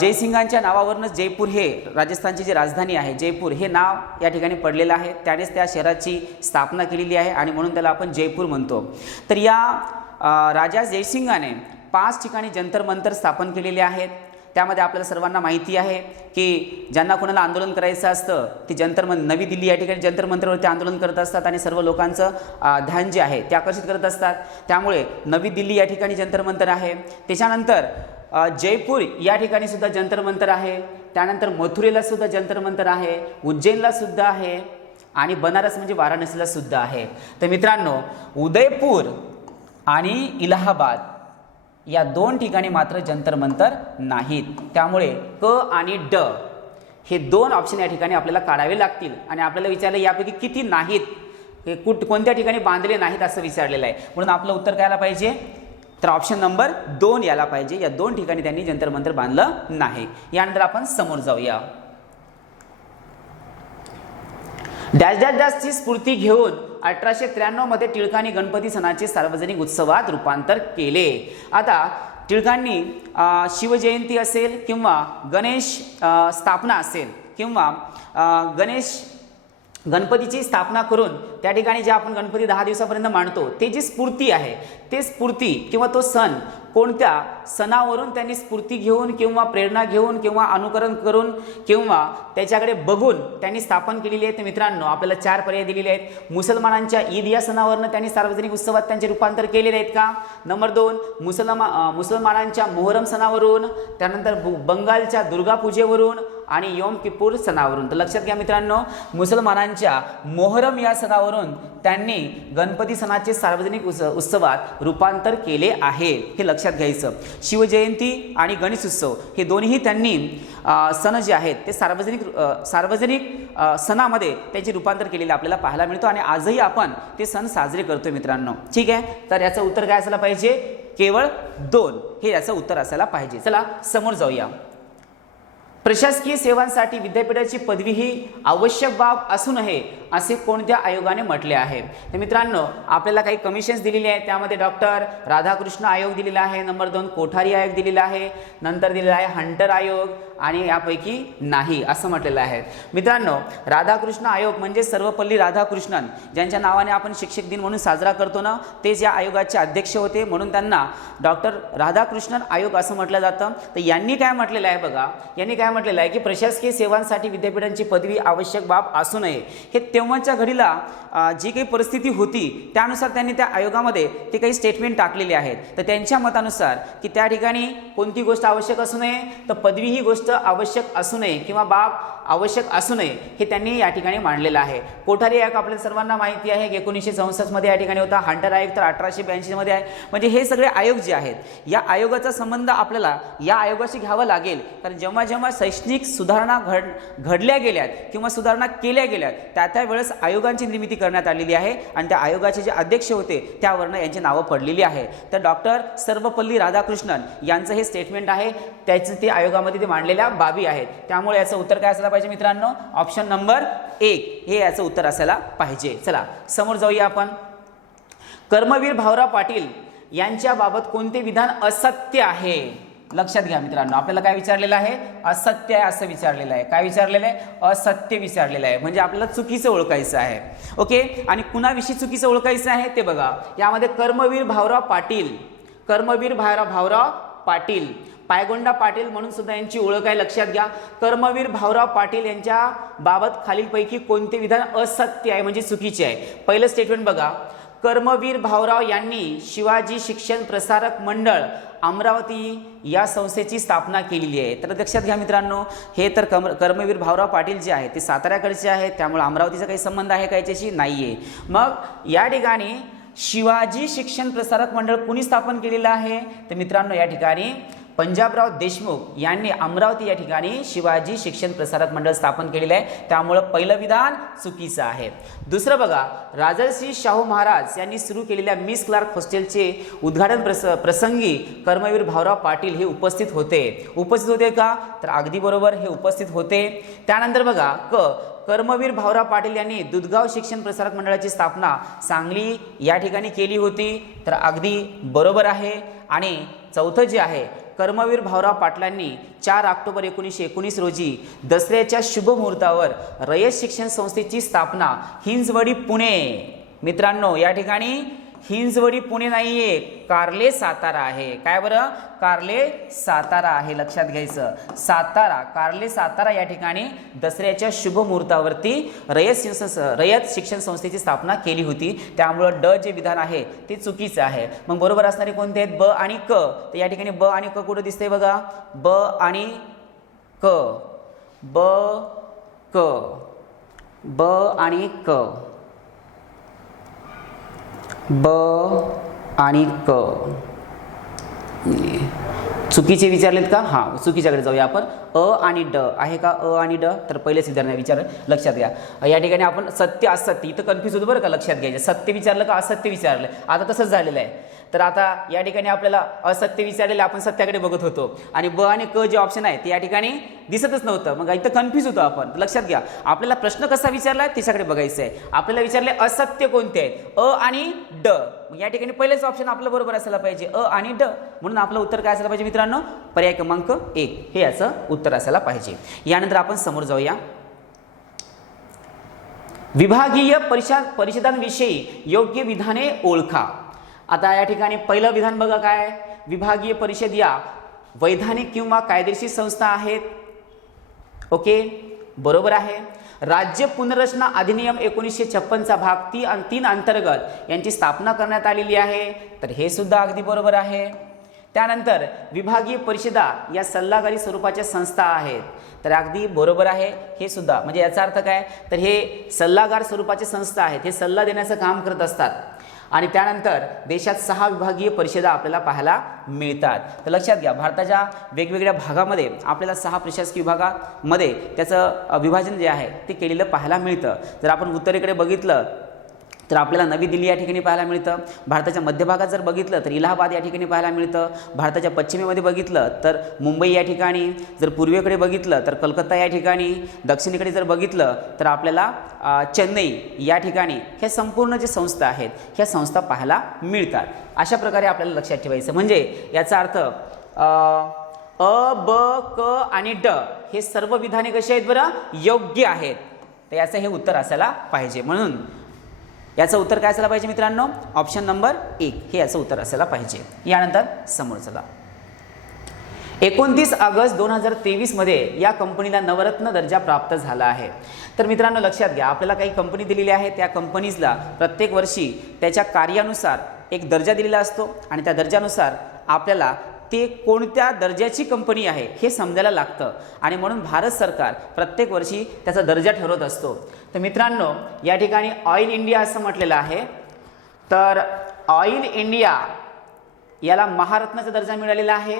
जयसिंगांच्या नावावरूनच जयपूर हे राजस्थानची जी राजधानी आहे जयपूर हे नाव या ठिकाणी पडलेलं आहे, त्यानेच त्या शहराची स्थापना केलेली आहे आणि म्हणून त्याला आपण जयपूर म्हणतो। तर या राजा जयसिंगाने 5 ठिकाणी जंतर मंतर स्थापन केलेले आहेत। त्यामध्ये आपल्याला सर्वांना माहिती आहे की ज्यांना कोणाला आंदोलन करायचं असतं ती नवी दिल्ली या ठिकाणी जंतर मंतरवरती आंदोलन करत असतात आणि सर्व लोकांचं ध्यान जे आहे ते आकर्षित करत असतात, त्यामुळे नवी दिल्ली या ठिकाणी जंतर मंतर आहे। त्याच्यानंतर जयपूर या ठिकाणी सुद्धा जंतर मंतर आहे, त्यानंतर मथुरेला सुद्धा जंतर मंतर आहे, उज्जैनला सुद्धा आहे, आणि बनारस म्हणजे वाराणसीला सुद्धा आहे। तर मित्रांनो उदयपूर आणि इलाहाबाद या 2 ठिकाणी मात्र जंतर मंतर नाहीत, त्यामुळे क आणि ड हे 2 ऑप्शन या ठिकाणी आपल्याला काढावे लागतील। आणि आपल्याला विचारलं यापैकी किती नाहीत, हे कोणत्या ठिकाणी बांधले नाहीत असं विचारलेलं आहे, म्हणून आपलं उत्तर काय आलं पाहिजे, तर ऑप्शन नंबर 2 याला पाहिजे। या 2 ठिकाणी त्यांनी जंतर मंतर बांधलं नाही। यानंतर आपण समोर जाऊया, डॅश डॅश डॅशची स्फूर्ती घेऊन 1893 मध्ये टिळकांनी गणपती सणाचे सार्वजनिक उत्सवात रूपांतर केले। आता टिळकांनी शिवजयंती असेल किंवा गणेश स्थापना असेल किंवा गणपतीची स्थापना करून त्या ठिकाणी जे आपण गणपती 10 दिवसापर्यंत मांडतो ते जी स्फूर्ती आहे, ते स्फूर्ती किंवा तो सण कोणत्या सणावरून त्यांनी स्फूर्ती घेऊन किंवा प्रेरणा घेऊन किंवा अनुकरण करून किंवा त्याच्याकडे बघून त्यांनी स्थापन केलेली आहे. तर मित्रांनो, आपल्याला 4 पर्याय दिलेले आहेत. मुसलमानांच्या ईद या सणावरून त्यांनी सार्वजनिक उत्सवात त्यांचे रूपांतर केलेले आहेत का? नंबर 2, मुसलमानांच्या मोहरम सणावरून, त्यानंतर बंगालच्या दुर्गा पूजेवरून आणि योम किप्पूर सणावरून. तर लक्षात घ्या मित्रांनो, मुसलमानांच्या मोहरम या सणावरून त्यांनी गणपती सणाचे सार्वजनिक उत्सवात रूपांतर केले आहे, हे लक्षात घ्यायचं. शिवजयंती आणि गणेश उत्सव हे दोन्ही त्यांनी सण जे आहेत ते सार्वजनिक सणामध्ये त्याचे रूपांतर केलेले आपल्याला पाहायला मिळतो आणि आजही आपण ते सण साजरे करतोय मित्रांनो. ठीक आहे, तर याचं उत्तर काय असायला पाहिजे? केवळ 2 हे याचं उत्तर असायला पाहिजे. चला समोर जाऊया. प्रशासकीय सेवांसाठी विद्यापीठाची पदवी ही आवश्यक बाब असू नये असे कोणत्या आयोगाने म्हटले आहे? तर मित्रांनो, आपल्याला काही कमिशन्स दिलेली आहेत. त्यामध्ये डॉक्टर राधाकृष्ण आयोग दिलेला आहे, नंबर 2 कोठारी आयोग दिलेला आहे, नंतर दिलेला आहे हंटर आयोग आणि यापैकी नाही असं म्हटलेलं आहे. मित्रांनो, राधाकृष्ण आयोग म्हणजे सर्वपल्ली राधाकृष्णन, ज्यांच्या नावाने आपण शिक्षक दिन म्हणून साजरा करतो ना, तेच या आयोगाचे अध्यक्ष होते, म्हणून त्यांना डॉक्टर राधाकृष्णन आयोग असं म्हटलं जातं. तर यांनी काय म्हटलेलं आहे बघा, यांनी काय म्हटलेलं आहे की प्रशासकीय सेवांसाठी विद्यापीठांची पदवी आवश्यक बाब असू नये. हे तेव्हाच्या घडीला जी काही परिस्थिती होती त्यानुसार त्यांनी त्या आयोगामध्ये ते काही स्टेटमेंट टाकलेले आहेत. तर त्यांच्या मतानुसार की त्या ठिकाणी कोणती गोष्ट आवश्यक असू नये, तर पदवी ही गोष्ट आवश्यक असू नये किंवा बाब आवश्यक असू नये हे त्यांनी या ठिकाणी मांडलेलं आहे. कोठारी आयोग आपल्याला सर्वांना माहिती आहे, 1964 मध्ये या ठिकाणी होता. हंटर आयोग तर 1882 मध्ये आहे. म्हणजे हे सगळे आयोग जे आहेत, या आयोगाचा संबंध आपल्याला या आयोगाशी घ्यावा लागेल. कारण जेव्हा जेव्हा शैक्षणिक सुधारणा घडल्या गेल्यात किंवा सुधारणा केल्या गेल्यात त्या वेळेस आयोगांची निर्मिती करण्यात आलेली आहे आणि त्या आयोगाचे जे अध्यक्ष होते त्यावरनं यांची नावं पडलेली आहे. तर डॉक्टर सर्वपल्ली राधाकृष्णन यांचं हे स्टेटमेंट आहे, त्याचं ते आयोगामध्ये ते मांडलेल्या बाबी आहेत. त्यामुळे याचं उत्तर काय असायला पाहिजे मित्रांनो? ऑप्शन नंबर 1 हे याचं उत्तर असायला पाहिजे. चला समोर जाऊया आपण. कर्मवीर भाऊराव पाटील यांच्या बाबत कोणते विधान असत्य आहे? लक्षात घ्या मित्रांनो, आपल्याला काय विचारलेलं आहे? असत्य आहे असं विचारलेलं आहे. काय विचारलेलं आहे? असत्य विचारलेलं आहे. म्हणजे आपल्याला चुकीचं ओळखायचं आहे. ओके, आणि कुणाविषयी चुकीचं ओळखायचं आहे ते बघा. यामध्ये कर्मवीर भाऊराव पाटील, कर्मवीर भाऊराव पाटील, पायगोंडा पाटील म्हणून सुद्धा यांची ओळख आहे. लक्षात घ्या. कर्मवीर भाऊराव पाटील यांच्या बाबत खालीलपैकी कोणते विधान असत्य आहे म्हणजे चुकीचे आहे? पहिलं स्टेटमेंट बघा. कर्मवीर भाऊराव यांनी शिवाजी शिक्षण प्रसारक मंडळ अमरावती या संस्थेची स्थापना केलेली आहे. तर लक्षात घ्या मित्रांनो, हे तर कर्मवीर भाऊराव पाटील जे आहेत ते साताऱ्याकडचे आहेत, त्यामुळे अमरावतीचा काही संबंध आहे का याच्याशी? नाहीये. मग या ठिकाणी शिवाजी शिक्षण प्रसारक मंडळ कुणी स्थापन केलेलं आहे? तर मित्रांनो, या ठिकाणी पंजाबराव देशमुख यांनी अमरावती या ठिकाणी शिवाजी शिक्षण प्रसारक मंडळ स्थापन केलेलं आहे. त्यामुळे पहिलं विधान चुकीचं आहे. दुसरं बघा. राजर्षी शाहू महाराज यांनी सुरू केलेल्या मिस क्लार्क हॉस्टेलचे उद्घाटन प्रसंगी कर्मवीर भाऊराव पाटील हे उपस्थित होते का? तर अगदी बरोबर, हे उपस्थित होते. त्यानंतर बघा कर्मवीर भाऊराव पाटील यांनी दुधगाव शिक्षण प्रसारक मंडळाची स्थापना सांगली या ठिकाणी केली होती. तर अगदी बरोबर आहे. आणि चौथं जे आहे, कर्मवीर भाऊराव पाटलांनी 4 ऑक्टोबर 1919 रोजी दसऱ्याच्या शुभ मुहूर्तावर रयत शिक्षण संस्थेची स्थापना हिंजवडी पुणे. मित्रांनो, या ठिकाणी हिंजवडी पुणे नाहीये, कार्ले सातारा आहे. काय बरं? कार्ले सातारा आहे. लक्षात घ्यायचं. सातारा, कार्ले सातारा या ठिकाणी दसऱ्याच्या शुभ मुहूर्तावरती रयत शिक्षण संस्थेची स्थापना केली होती. त्यामुळं ड जे विधान आहे ते चुकीचं आहे. मग बरोबर असणारे कोणते आहेत? ब आणि क. तर या ठिकाणी ब आणि क कुठं दिसतंय बघा. ब आणि क, ब क, ब आणि क, ब आणि क. चुकीचे विचारलेत का? हां, चुकीच्याकडे जाऊया आपण. अ आणि ड आहे का? अ आणि ड. तर पहिलेच विचारणार विचार लक्षात घ्या. या ठिकाणी आपण सत्य असत्य इथं कन्फ्यूज होतो बरं का, लक्षात घ्यायचं. सत्य विचारलं का असत्य विचारलं? आता तसंच झालेलं आहे. तर आता या ठिकाणी आपल्याला असत्य विचारलेलं, आपण सत्याकडे बघत होतो आणि ब आणि क जे ऑप्शन आहे ते या ठिकाणी दिसतच नव्हतं, मग इथं कन्फ्यूज होतो आपण. लक्षात घ्या, आपल्याला प्रश्न कसा विचारला आहे त्याच्याकडे बघायचं आहे. आपल्याला विचारले असत्य कोणते आहेत, अ आणि ड. मग या ठिकाणी पहिलेच ऑप्शन आपलं बरोबर असायला पाहिजे, अ आणि ड. म्हणून आपलं उत्तर काय असायला पाहिजे मित्रांनो, पर्याय क्रमांक 1 हे याचं उत्तर असायला पाहिजे. यानंतर आपण समोर जाऊया. विभागीय परिषदांविषयी योग्य विधाने ओळखा. आता या ठिकाणी पहिलं विधान बघा काय, विभागीय परिषद या वैधानिक किंवा कायदेशीर संस्था आहेत. ओके, बरोबर आहे. राज्य पुनर्रचना अधिनियम 1956चा भाग 3 अंतर्गत यांची स्थापना करण्यात आलेली आहे, तर हे सुद्धा अगदी बरोबर आहे. त्यानंतर विभागीय परिषदा या सल्लागारी स्वरूपाच्या संस्था आहेत, तर अगदी बरोबर आहे हे सुद्धा. म्हणजे याचा अर्थ काय, तर हे सल्लागार स्वरूपाचे संस्था आहेत, हे सल्ला देण्याचं काम करत असतात. आणि त्यानंतर देशात 6 विभागीय परिषदा आपल्याला पाहायला मिळतात. तर लक्षात घ्या, भारताच्या वेगवेगळ्या भागामध्ये आपल्याला 6 प्रशासकीय विभागामध्ये त्याचं विभाजन जे आहे ते केलेलं पाहायला मिळतं. जर आपण उत्तरेकडे बघितलं तर आपल्याला नवी दिल्ली या ठिकाणी पाहायला मिळतं. भारताच्या मध्यभागात जर बघितलं तर इलाहाबाद या ठिकाणी पाहायला मिळतं. भारताच्या पश्चिमेमध्ये बघितलं तर मुंबई या ठिकाणी, जर पूर्वेकडे बघितलं तर कलकत्ता या ठिकाणी, दक्षिणेकडे जर बघितलं तर आपल्याला चेन्नई या ठिकाणी ह्या संपूर्ण जे संस्था आहेत ह्या संस्था पाहायला मिळतात. अशा प्रकारे आपल्याला लक्षात ठेवायचं. म्हणजे याचा अर्थ अ, ब, क आणि ड हे सर्व विधाने कशी आहेत बरं, योग्य आहेत. तर याचं हे उत्तर असायला पाहिजे. म्हणून याचं उत्तर काय असायला पाहिजे मित्रांनो, ऑप्शन नंबर 1 हे याचं उत्तर असायला पाहिजे. यानंतर समोर चला. 29 ऑगस्ट 2023 मध्ये या कंपनीला नवरत्न दर्जा प्राप्त झाला आहे. तर मित्रांनो लक्षात घ्या, आपल्याला काही कंपनी दिलेली आहे, त्या कंपनीजला प्रत्येक वर्षी त्याच्या कार्यानुसार एक दर्जा दिलेला असतो आणि त्या दर्जानुसार आपल्याला ते कोणत्या दर्जाची कंपनी आहे हे समजायला लागतं. आणि म्हणून भारत सरकार प्रत्येक वर्षी त्याचा दर्जा ठरवत असतो. तर मित्रांनो या ठिकाणी ऑइल इंडिया असं म्हटलेलं आहे, तर ऑइल इंडिया याला महारत्नाचा दर्जा मिळालेला आहे.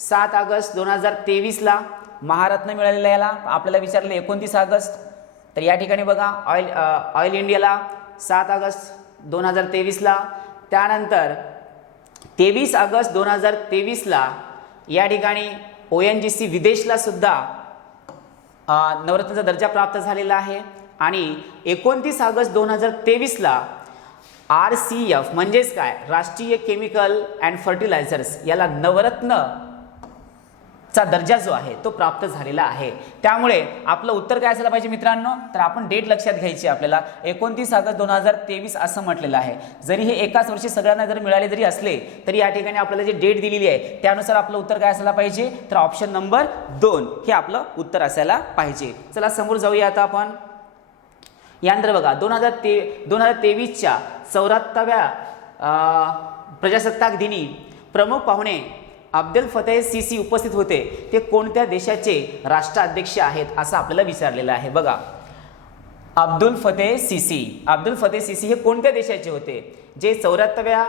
7 ऑगस्ट 2023ला महारत्न मिळालेला याला. आपल्याला विचारले 29 ऑगस्ट, तर या ठिकाणी बघा ऑइल इंडियाला 7 ऑगस्ट 2023ला. त्यानंतर 23 ऑगस्ट 2023ला या ठिकाणी ONGC विदेशला सुद्धा नवरत्नाचा दर्जा झालेला आहे. आणि 29 ऑगस्ट 2023ला RCF म्हणजेच काय, राष्ट्रीय केमिकल अँड फर्टिलायझर्स याला नवरत्नचा दर्जा जो आहे तो प्राप्त झालेला आहे. त्यामुळे आपलं उत्तर काय असायला पाहिजे मित्रांनो, तर आपण डेट लक्षात घ्यायची. आपल्याला 29 ऑगस्ट 2023 असं म्हटलेलं आहे. जरी हे एकाच वर्षी सगळ्यांना जर मिळाले जरी असले तरी या ठिकाणी आपल्याला जी डेट दिलेली आहे त्यानुसार आपलं उत्तर काय असायला पाहिजे, तर ऑप्शन नंबर 2 हे आपलं उत्तर असायला पाहिजे. चला समोर जाऊया आता आपण. यानंतर बघा 2023च्या 74व्या प्रजासत्ताक दिनी प्रमुख पाहुणे अब्दुल फतेह सीसी उपस्थित होते. ते कोणत्या देशाचे राष्ट्राध्यक्ष आहेत असं आपल्याला विचारलेलं आहे. बघा अब्दुल फतेह सीसी हे कोणत्या देशाचे होते, जे 74व्या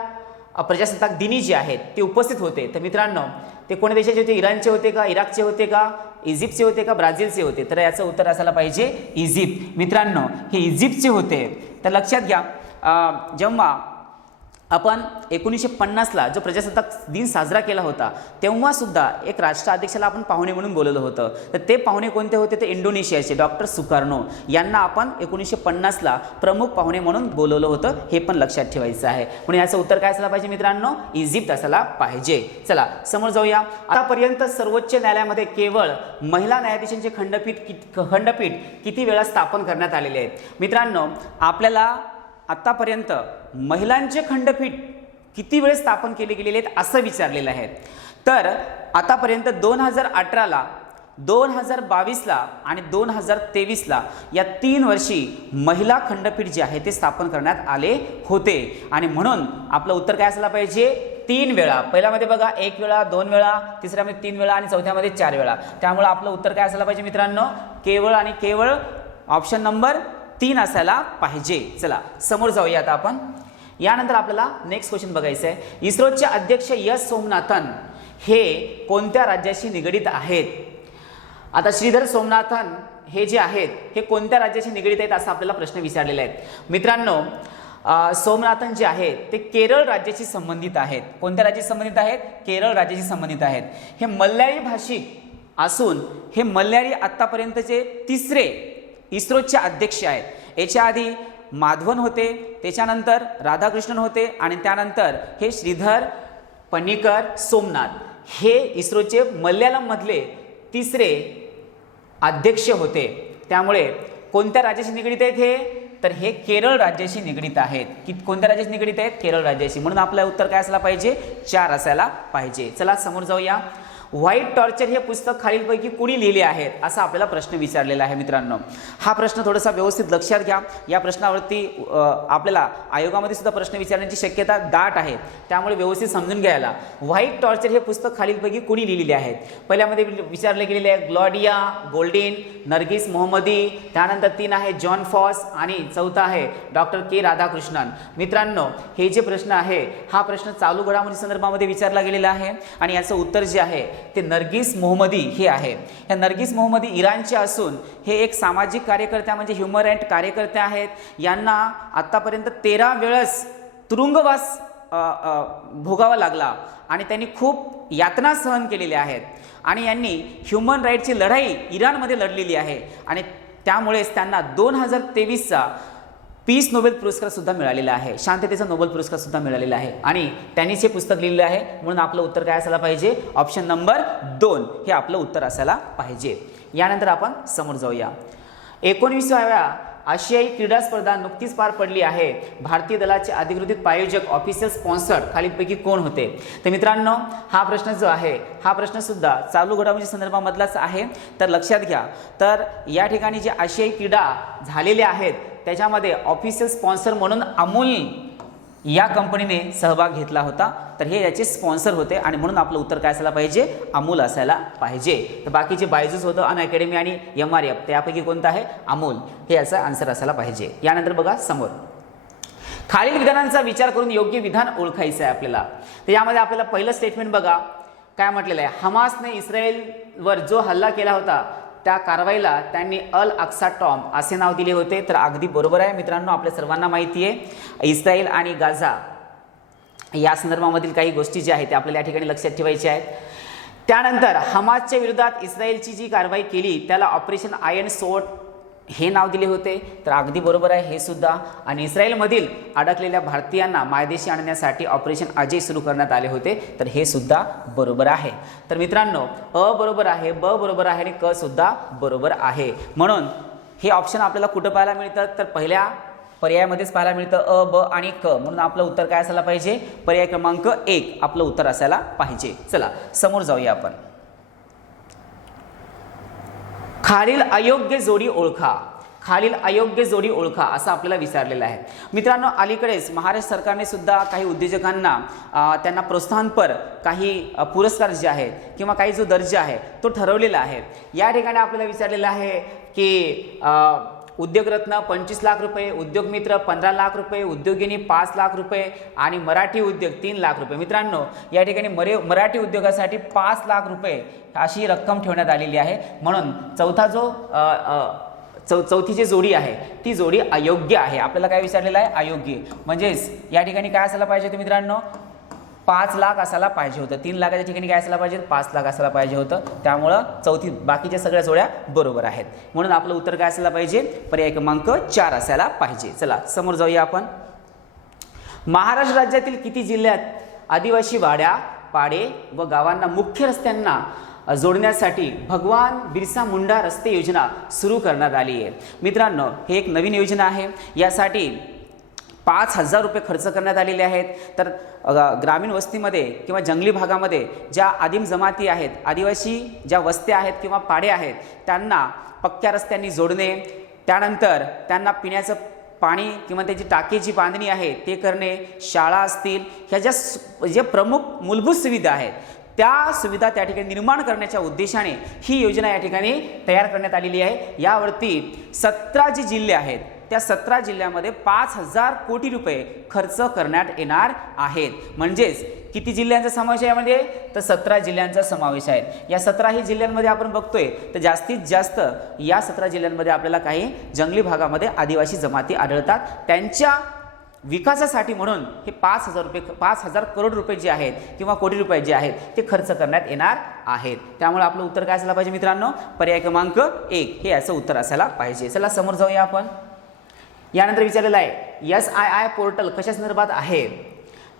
प्रजासत्ताक दिनी जे आहेत ते उपस्थित होते. तर मित्रांनो ते कोणत्या देशाचे होते, इराणचे होते का, इराकचे होते का, इजिप्तचे होते का, ब्राझीलचे होते, तर याचं उत्तर असायला पाहिजे इजिप्त. मित्रांनो हे इजिप्तचे होते. तर लक्षात घ्या, जेव्हा आपण 1950ला जो प्रजासत्ताक दिन साजरा केला होता तेव्हा सुद्धा एक राष्ट्राध्यक्षाला आपण पाहुणे म्हणून बोलवलं होतं. तर ते पाहुणे कोणते होते, ते इंडोनेशियाचे डॉक्टर सुकार्नो यांना आपण 1950ला प्रमुख पाहुणे म्हणून बोलवलं होतं. हे पण लक्षात ठेवायचं आहे. म्हणून याचं उत्तर काय असायला पाहिजे मित्रांनो, इजिप्त असायला पाहिजे. चला समोर जाऊया. आतापर्यंत सर्वोच्च न्यायालयामध्ये केवळ महिला न्यायाधीशांचे खंडपीठ किती वेळा स्थापन करण्यात आलेले आहेत. मित्रांनो आपल्याला आतापर्यंत महिलांचे खंडपीठ किती वेळेस स्थापन केले गेलेले आहेत असं विचारलेलं आहे. तर आतापर्यंत 2018ला, 2022ला आणि 2023ला या 3 वर्षी महिला खंडपीठ जे आहे ते स्थापन करण्यात आले होते. आणि म्हणून आपलं उत्तर काय असायला पाहिजे, 3 वेळा. पहिल्यामध्ये बघा 1 वेळा, 2 वेळा, तिसऱ्यामध्ये 3 वेळा आणि चौथ्यामध्ये 4 वेळा. त्यामुळे आपलं उत्तर काय असायला पाहिजे मित्रांनो, केवळ आणि केवळ ऑप्शन नंबर 3 असायला पाहिजे. चला समोर जाऊया आता आपण. यानंतर आपल्याला नेक्स्ट क्वेश्चन बघायचं आहे. इस्रोचे अध्यक्ष एस सोमनाथन हे कोणत्या राज्याशी निगडीत आहेत. आता श्रीधर सोमनाथन हे जे आहेत हे कोणत्या राज्याशी निगडीत आहेत असा आपल्याला प्रश्न विचारलेला आहे. मित्रांनो सोमनाथन जे आहे ते केरळ राज्याशी संबंधित आहेत. कोणत्या राज्याशी संबंधित आहेत? केरळ राज्याशी संबंधित आहेत. हे मल्याळी भाषिक असून हे मल्याळी आत्तापर्यंतचे तिसरे इस्रोचे अध्यक्ष आहेत. याच्या आधी माधवन होते, त्याच्यानंतर राधाकृष्णन होते आणि त्यानंतर हे श्रीधर पन्नीकर सोमनाथ हे इस्रोचे मल्याळममधले तिसरे अध्यक्ष होते. त्यामुळे कोणत्या राज्याशी निगडीत आहेत हे? तर हे केरळ राज्याशी निगडीत आहेत. की कोणत्या राज्याशी निगडीत आहेत? केरळ राज्याशी. म्हणून आपलं उत्तर काय असायला पाहिजे? 4 असायला पाहिजे. चला समोर जाऊया. व्हाईट टॉर्चर हे पुस्तक खालीलपैकी कुणी लिहिले आहेत असा आपल्याला प्रश्न विचारलेला आहे मित्रांनो. हा प्रश्न थोडासा व्यवस्थित लक्षात घ्या. या प्रश्नावरती आपल्याला आयोगामध्ये सुद्धा प्रश्न विचारण्याची शक्यता दाट आहे. त्यामुळे व्यवस्थित समजून घ्यायला. व्हाईट टॉर्चर हे पुस्तक खालीलपैकी कुणी लिहिलेले आहेत? पहिल्यामध्ये विचारले गेलेले आहे ग्लॉडिया गोल्डिन, नर्गिस मोहम्मदी, त्यानंतर 3 आहे जॉन फॉस आणि 4 आहे डॉक्टर के राधाकृष्णन. मित्रांनो हे जे प्रश्न आहे हा प्रश्न चालू घडामोडी संदर्भामध्ये विचारला गेलेला आहे आणि याचं उत्तर जे आहे ते नर्गिस मोहम्मदी हे आहे. या नर्गिस मोहम्मदी इराणचे असून हे एक सामाजिक कार्यकर्त्या म्हणजे ह्युमन राईट कार्यकर्त्या आहेत. यांना आतापर्यंत 13 वेळेस तुरुंगवास भोगावा लागला आणि त्यांनी खूप यातना सहन केलेल्या आहेत आणि यांनी ह्युमन राईटची लढाई इराणमध्ये लढलेली आहे आणि त्यामुळेच त्यांना 2023चा पीस नोबेल पुरस्कार सुद्धा मिळालेला आहे. शांततेचा नोबेल पुरस्कार सुद्धा मिळालेला आहे आणि त्यांनीच हे पुस्तक लिहिलेलं आहे. म्हणून आपलं उत्तर काय असायला पाहिजे? ऑप्शन नंबर 2 हे आपलं उत्तर असायला पाहिजे. यानंतर आपण समोर जाऊया. 19व्या आशियाई क्रीडा स्पर्धा नुकतीच पार पडली आहे. भारतीय दलाचे अधिकृत प्रायोजक ऑफिशियल स्पॉन्सर्ड खालीलपैकी कोण होते? तर मित्रांनो हा प्रश्न जो आहे हा प्रश्न सुद्धा चालू घडामोडी संदर्भामधलाच आहे. तर लक्षात घ्या. तर या ठिकाणी जे आशियाई क्रीडा झालेल्या आहेत त्याच्यामध्ये ऑफिशियल स्पॉन्सर म्हणून अमूल या कंपनीने सहभाग घेतला होता. तर हे याचे स्पॉन्सर होते आणि म्हणून आपलं उत्तर काय असायला पाहिजे? अमूल असायला पाहिजे. तर बाकीचे बायजूस होतं अनअकॅडमी आणि MRF त्यापैकी कोणतं आहे? अमूल हे याचा आन्सर असायला पाहिजे. यानंतर बघा समोर खालील विधानांचा विचार करून योग्य विधान ओळखायचं आहे आपल्याला. तर यामध्ये आपल्याला पहिलं स्टेटमेंट बघा काय म्हटलेलं आहे. हमासने इस्रायलवर जो हल्ला केला होता त्या कारवाईला त्यांनी अल अक्सा टॉम असे नाव दिले होते. तर अगदी बरोबर आहे मित्रांनो. आपल्या सर्वांना माहिती आहे इस्रायल आणि गाझा या संदर्भामधील काही गोष्टी ज्या आहेत त्या आपल्याला या ठिकाणी लक्षात ठेवायच्या आहेत. त्यानंतर हमासच्या विरोधात इस्रायलची जी कारवाई केली त्याला ऑपरेशन आयर्न सोर्ड हे नाव दिले होते. तर अगदी बरोबर आहे हे सुद्धा. आणि इस्रायलमधील अडकलेल्या भारतीयांना मायदेशी आणण्यासाठी ऑपरेशन अजय सुरू करण्यात आले होते. तर हे सुद्धा बरोबर आहे. तर मित्रांनो अ बरोबर आहे, ब बरोबर आहे आणि क सुद्धा बरोबर आहे. म्हणून हे ऑप्शन आपल्याला कुठं पाहायला मिळतं? तर पहिल्या पर्यायामध्येच पाहायला मिळतं अ, ब आणि क. म्हणून आपलं उत्तर काय असायला पाहिजे? पर्याय क्रमांक 1 आपलं उत्तर असायला पाहिजे. चला समोर जाऊया आपण. खालील अयोग्य जोडी ओळखा. खालील अयोग्य जोडी ओळखा असं आपल्याला विचारलेलं आहे. मित्रांनो अलीकडेच महाराष्ट्र सरकारने सुद्धा काही उद्योजकांना त्यांना प्रोत्साहनपर काही पुरस्कार जे आहेत किंवा काही जो दर्जा आहे तो ठरवलेला आहे. या ठिकाणी आपल्याला विचारलेलं आहे की उद्योगरत्न 25 लाख रुपये, उद्योग मित्र 15 लाख रुपये, उद्योगिनी 5 लाख रुपये आणि मराठी उद्योग 3 लाख रुपये. मित्रांनो या ठिकाणी मराठी उद्योगासाठी 5 लाख रुपये अशी रक्कम ठेवण्यात आलेली आहे. म्हणून चौथी जी जोडी आहे ती जोडी अयोग्य आहे. आपल्याला काय विचारलेलं आहे? अयोग्य. म्हणजेच या ठिकाणी काय असायला पाहिजे होतं मित्रांनो? 5 लाख असायला पाहिजे होतं. 3 लाखाच्या ठिकाणी काय असायला पाहिजे? 5 लाख असायला पाहिजे होतं. त्यामुळं चौथी बाकीच्या सगळ्या जोड्या बरोबर आहेत. म्हणून आपलं उत्तर काय असायला पाहिजे? पर्याय क्रमांक 4 असायला पाहिजे. चला समोर जाऊया आपण. महाराष्ट्र राज्यातील किती जिल्ह्यात आदिवासी वाड्या, पाडे व गावांना मुख्य रस्त्यांना जोडण्यासाठी भगवान बिरसा मुंडा रस्ते योजना सुरू करण्यात आली आहे? मित्रांनो हे एक नवीन योजना आहे. यासाठी 5,000 रुपये खर्च करण्यात आलेले आहेत. तर ग्रामीण वस्तीमध्ये किंवा जंगली भागामध्ये ज्या आदिम जमाती आहेत, आदिवासी ज्या वस्त्या आहेत किंवा पाडे आहेत त्यांना पक्क्या रस्त्यांनी जोडणे, त्यानंतर त्यांना पिण्याचं पाणी किंवा त्याची टाकीची बांधणी आहे ते करणे, शाळा असतील ह्या ज्या प्रमुख मूलभूत सुविधा आहेत त्या सुविधा त्या ठिकाणी निर्माण करण्याच्या उद्देशाने ही योजना या ठिकाणी तयार करण्यात आलेली आहे. यावरती 17 जे जिल्हे आहेत त्या 17 जिल्ह्यामध्ये 5,000 कोटी रुपये खर्च करण्यात येणार आहेत. म्हणजेच किती जिल्ह्यांचा समावेश आहे यामध्ये? तर 17 जिल्ह्यांचा समावेश आहे. या 17 जिल्ह्यांमध्ये आपण बघतोय तर जास्तीत जास्त या 17 जिल्ह्यांमध्ये आपल्याला काही जंगली भागामध्ये आदिवासी जमाती आढळतात. त्यांच्या विकासासाठी म्हणून हे 5,000 करोड रुपये जे आहेत किंवा कोटी रुपये जे आहेत ते खर्च करण्यात येणार आहेत. त्यामुळे आपलं उत्तर काय असायला पाहिजे मित्रांनो, पर्याय क्रमांक 1 हे याचं उत्तर असायला पाहिजे. चला समोर जाऊया आपण. यानंतर विचारलेलं आहे SII पोर्टल कशा संदर्भात आहे,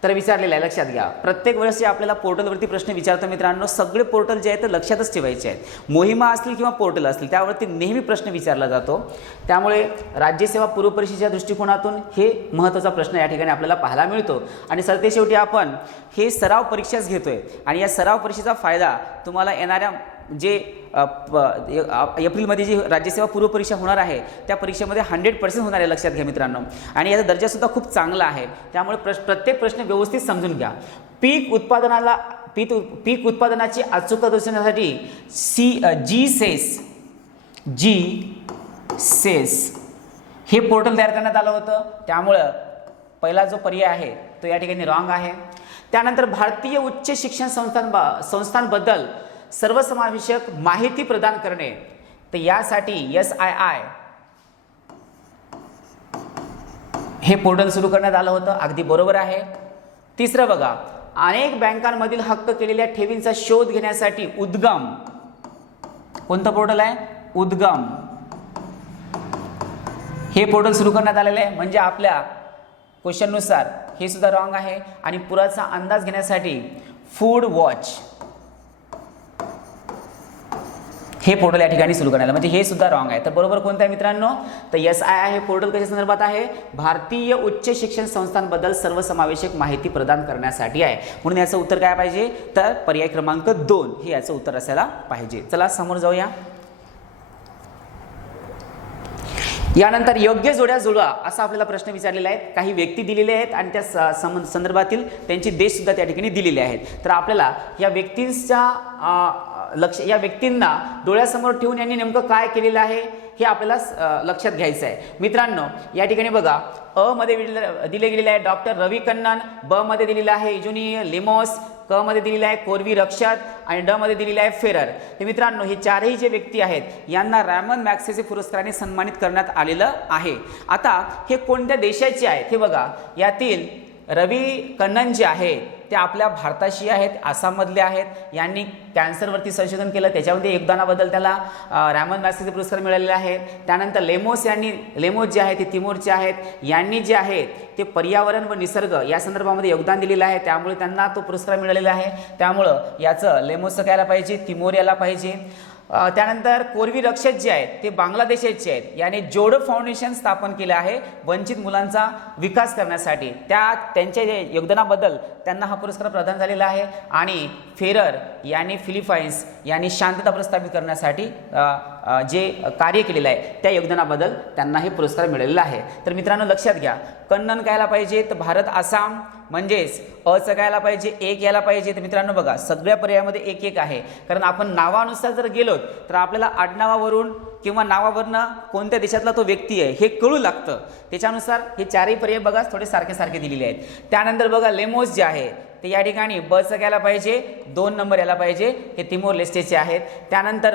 तर विचारलेलं आहे. लक्षात घ्या, प्रत्येक वेळेस जे आपल्याला पोर्टलवरती प्रश्न विचारतो मित्रांनो, सगळे पोर्टल जे आहेत ते लक्षातच ठेवायचे आहेत. मोहिमा असतील किंवा पोर्टल असतील त्यावरती नेहमी प्रश्न विचारला जातो. त्यामुळे राज्यसेवा पूर्व परीक्षेच्या दृष्टिकोनातून हे महत्त्वाचा प्रश्न या ठिकाणी आपल्याला पाहायला मिळतो. आणि सरतेशेवटी आपण हे सराव परीक्षाच घेतोय आणि या सराव परीक्षेचा फायदा तुम्हाला येणाऱ्या जे एप्रिलमध्ये जी राज्यसेवा पूर्व परीक्षा होणार आहे त्या परीक्षेमध्ये 100% होणार आहे. लक्षात घ्या मित्रांनो. आणि याचा दर्जासुद्धा खूप चांगला आहे. त्यामुळे प्रत्येक प्रश्न व्यवस्थित समजून घ्या. पीक उत्पादनाची अचूकता दर्शवण्यासाठी जी हे पोर्टल तयार करण्यात आलं होतं. त्यामुळं पहिला जो पर्याय आहे तो या ठिकाणी रॉंग आहे. त्यानंतर भारतीय उच्च शिक्षण संस्थांबद्दल सर्वसमावेशक माहिती प्रदान करणे, तर यासाठी SII हे पोर्टल सुरू करण्यात आलं होतं. अगदी बरोबर आहे. तिसरं बघा, अनेक बँकांमधील हक्क केलेल्या ठेवींचा शोध घेण्यासाठी उद्गम, कोणतं पोर्टल आहे, उद्गम हे पोर्टल सुरू करण्यात आलेलं आहे. म्हणजे आपल्या क्वेश्चननुसार हे सुद्धा रॉंग आहे. आणि पुराचा अंदाज घेण्यासाठी फूड वॉच हे पोर्टल या ठिकाणी सुरू करण्यात आलं, म्हणजे हे सुद्धा रॉंग आहे. तर बरोबर कोणतं आहे मित्रांनो, तर SII हे पोर्टल कशा संदर्भात आहे, भारतीय उच्च शिक्षण संस्थांबद्दल सर्वसमावेशक माहिती प्रदान करण्यासाठी आहे. म्हणून याचं उत्तर काय पाहिजे, तर पर्याय क्रमांक 2 हे याचं उत्तर असायला पाहिजे. चला समोर जाऊया. यानंतर योग्य जोड्या जुळवा असा आपल्याला प्रश्न विचारलेला आहे. काही व्यक्ती दिलेले आहेत आणि त्या संदर्भातील त्यांचे देश सुद्धा त्या ठिकाणी दिलेले आहेत. तर आपल्याला या व्यक्तींना डोळ्यासमोर ठेवून यांनी नेमकं काय केलेलं आहे हे आपल्याला लक्षात घ्यायचं आहे. मित्रांनो या ठिकाणी बघा, अ मध्ये दिले गेलेले आहे डॉक्टर रवी कन्नन, ब मध्ये दिलेलं आहे इजुनी लेमोस, क मध्ये दिलेलं आहे कोरवी रक्षात आणि ड मध्ये दिलेलं आहे फेरर. तर मित्रांनो हे चारही जे व्यक्ती आहेत यांना रॅमन मॅग्सेसे पुरस्काराने सन्मानित करण्यात आलेलं आहे. आता हे कोणत्या देशाचे आहेत हे बघा, यातील रवी कन्नन जे आहे ते आपल्या भारताशी आहेत, आसाममधले आहेत. यांनी कॅन्सरवरती संशोधन केलं, त्याच्यामध्ये योगदानाबद्दल त्याला रॅमन मॅग्सेसे पुरस्कार मिळालेला आहे. त्यानंतर लेमोस जे आहेत ते तिमोरचे आहेत. यांनी जे आहेत ते पर्यावरण व निसर्ग या संदर्भामध्ये योगदान दिलेलं आहे, त्यामुळे त्यांना तो पुरस्कार मिळालेला आहे. त्यामुळं याचं लेमोसचं काय यायला पाहिजे, तिमोर यायला पाहिजे. त्यानंतर कोरवी रक्षक जे आहेत ते बांगलादेशाचे आहेत. याने जोडो फाउंडेशन स्थापन केलं आहे वंचित मुलांचा विकास करण्यासाठी. त्यांच्या योगदानाबद्दल त्यांना हा पुरस्कार प्रदान झालेला आहे. आणि फेरर यांनी फिलिपाईन्स यांनी शांतता प्रस्थापित करण्यासाठी जे कार्य केलेलं आहे त्या योगदानाबद्दल त्यांना हे पुरस्कार मिळालेला आहे. तर मित्रांनो लक्षात घ्या, कन्नन काय यायला पाहिजे, तर भारत आसाम, म्हणजेच अचं काय यायला पाहिजे, 1 यायला पाहिजे. तर मित्रांनो बघा, सगळ्या पर्यायामध्ये 1-1 आहे. कारण आपण नावानुसार जर गेलो तर आपल्याला आडनावावरून किंवा नावावरनं कोणत्या देशातला तो व्यक्ती आहे हे कळू लागतं. त्याच्यानुसार हे चारही पर्याय बघा थोडे सारखे दिलेले आहेत. त्यानंतर बघा लेमोस जे आहे ते या ठिकाणी बचं यायला पाहिजे, 2 नंबर यायला पाहिजे, हे तिमोर लेस्टेचे आहेत. त्यानंतर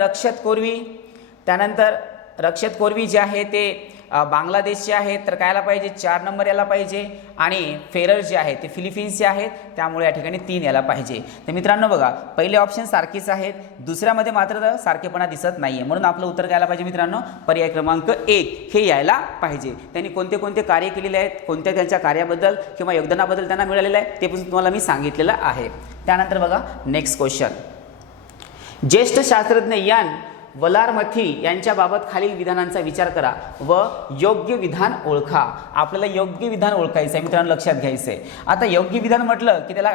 रक्षत कोरवी जे आहे ते बांगलादेशचे आहेत, तर काय यायला पाहिजे, 4 नंबर यायला पाहिजे. आणि फेरर जे आहे ते फिलिपिन्सचे आहेत, त्यामुळे या ठिकाणी 3 यायला पाहिजे. तर मित्रांनो बघा, पहिले ऑप्शन सारखेच आहेत, दुसऱ्यामध्ये मात्र सारखेपणा दिसत नाहीये. म्हणून आपलं उत्तर काय यायला पाहिजे मित्रांनो, पर्याय क्रमांक 1 हे यायला पाहिजे. त्यांनी कोणते कार्य केलेले आहेत, कोणत्या त्यांच्या कार्याबद्दल किंवा योगदानाबद्दल त्यांना मिळालेलं आहे ते पण तुम्हाला मी सांगितलेलं आहे. त्यानंतर बघा नेक्स्ट क्वेश्चन, ज्येष्ठ शास्त्रज्ञ यान वलारमथी यांच्याबाबत खालील विधानांचा विचार करा व योग्य विधान ओळखा. आपल्याला योग्य विधान ओळखायचं आहे मित्रांनो, लक्षात घ्यायचं आहे. आता योग्य विधान म्हटलं की त्याला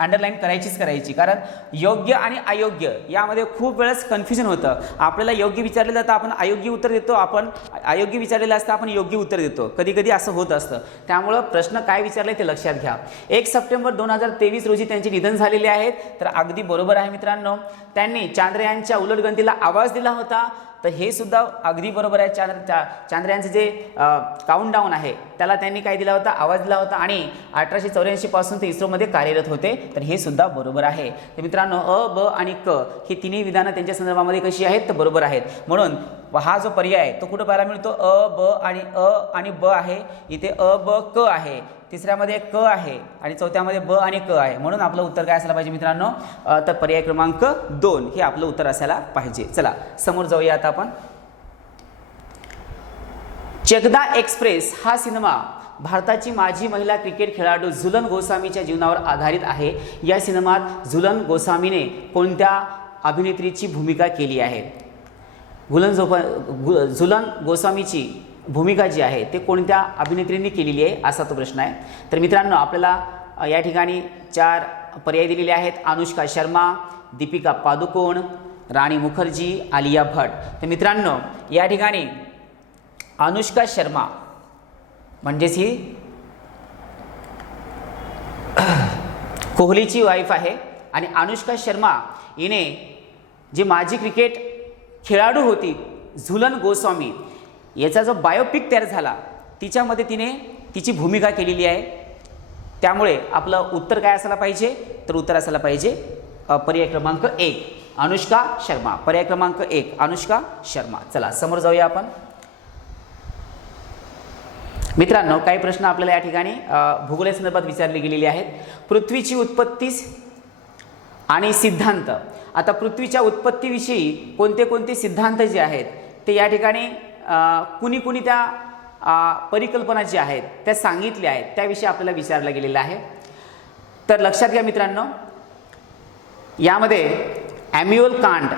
अंडरलाईन करायचीच, कारण योग्य आणि अयोग्य यामध्ये खूप वेळेस कन्फ्युजन होतं. आपल्याला योग्य विचारलं जातं आपण अयोग्य उत्तर देतो, आपण अयोग्य विचारलेलं असतं आपण योग्य उत्तर देतो, कधी असं होत असतं. त्यामुळं प्रश्न काय विचारले ते लक्षात घ्या. 1 सप्टेंबर 2023 रोजी त्यांचे निधन झालेले आहेत, तर अगदी बरोबर आहे मित्रांनो. त्यांनी चांद्रयानच्या उलटगंतीला आवाज दिला होता. तर हे सुद्धा अगदी बरोबर आहे. चांद्रयानचे जे काउंटडाऊन आहे त्याला त्यांनी काय दिला होता, आवाज दिला होता आणि 1884 पासून ते इस्रोमध्ये कार्यरत होते. तर हे सुद्धा बरोबर आहे. तर मित्रांनो अ, ब आणि क ही तिन्ही विधानं त्यांच्या संदर्भामध्ये कशी आहेत, तर बरोबर आहेत. म्हणून हा जो पर्याय आहे तो कुठं पाहायला मिळतो, अ आणि ब आहे. इथे अ ब क आहे, तिसऱ्यामध्ये क आहे आणि चौथ्यामध्ये ब आणि क आहे. म्हणून आपलं उत्तर काय असायला पाहिजे मित्रांनो, तर पर्याय क्रमांक 2 हे आपलं उत्तर असायला पाहिजे. चला समोर जाऊया आता आपण. चकदा एक्सप्रेस हा सिनेमा भारताची माजी महिला क्रिकेट खेळाडू झुलन गोस्वामीच्या जीवनावर आधारित आहे. या सिनेमात झुलन गोस्वामीने कोणत्या अभिनेत्रीची भूमिका केली आहे? झुलन गोस्वामीची भूमिका जी आहे ते कोणत्या अभिनेत्रींनी केलेली आहे असा तो प्रश्न आहे. तर मित्रांनो आपल्याला या ठिकाणी 4 पर्याय दिलेले आहेत. अनुष्का शर्मा, दीपिका पादुकोण, राणी मुखर्जी, आलिया भट्ट. तर मित्रांनो या ठिकाणी अनुष्का शर्मा म्हणजेच ही कोहलीची वाईफ आहे आणि अनुष्का शर्मा हिने जी माजी क्रिकेट खेळाडू होती झुलन गोस्वामी याचा जो बायोपिक तयार झाला तिच्यामध्ये तिने तिची भूमिका केलेली आहे. त्यामुळे आपलं उत्तर काय असायला पाहिजे, तर उत्तर असायला पाहिजे पर्याय क्रमांक 1 अनुष्का शर्मा. पर्याय क्रमांक 1 अनुष्का शर्मा. चला समोर जाऊया आपण. मित्रांनो काही प्रश्न आपल्याला या ठिकाणी भूगोल संदर्भात विचारले गेलेले आहेत. पृथ्वीची उत्पत्ती आणि सिद्धांत. आता पृथ्वीच्या उत्पत्तीविषयी कोणते कोणते सिद्धांत जे आहेत ते या ठिकाणी कुणी त्या परिकल्पना ज्या आहेत त्या सांगितल्या आहेत त्याविषयी आपल्याला विचारलं गेलेलं आहे. तर लक्षात घ्या मित्रांनो यामध्ये Immanuel Kant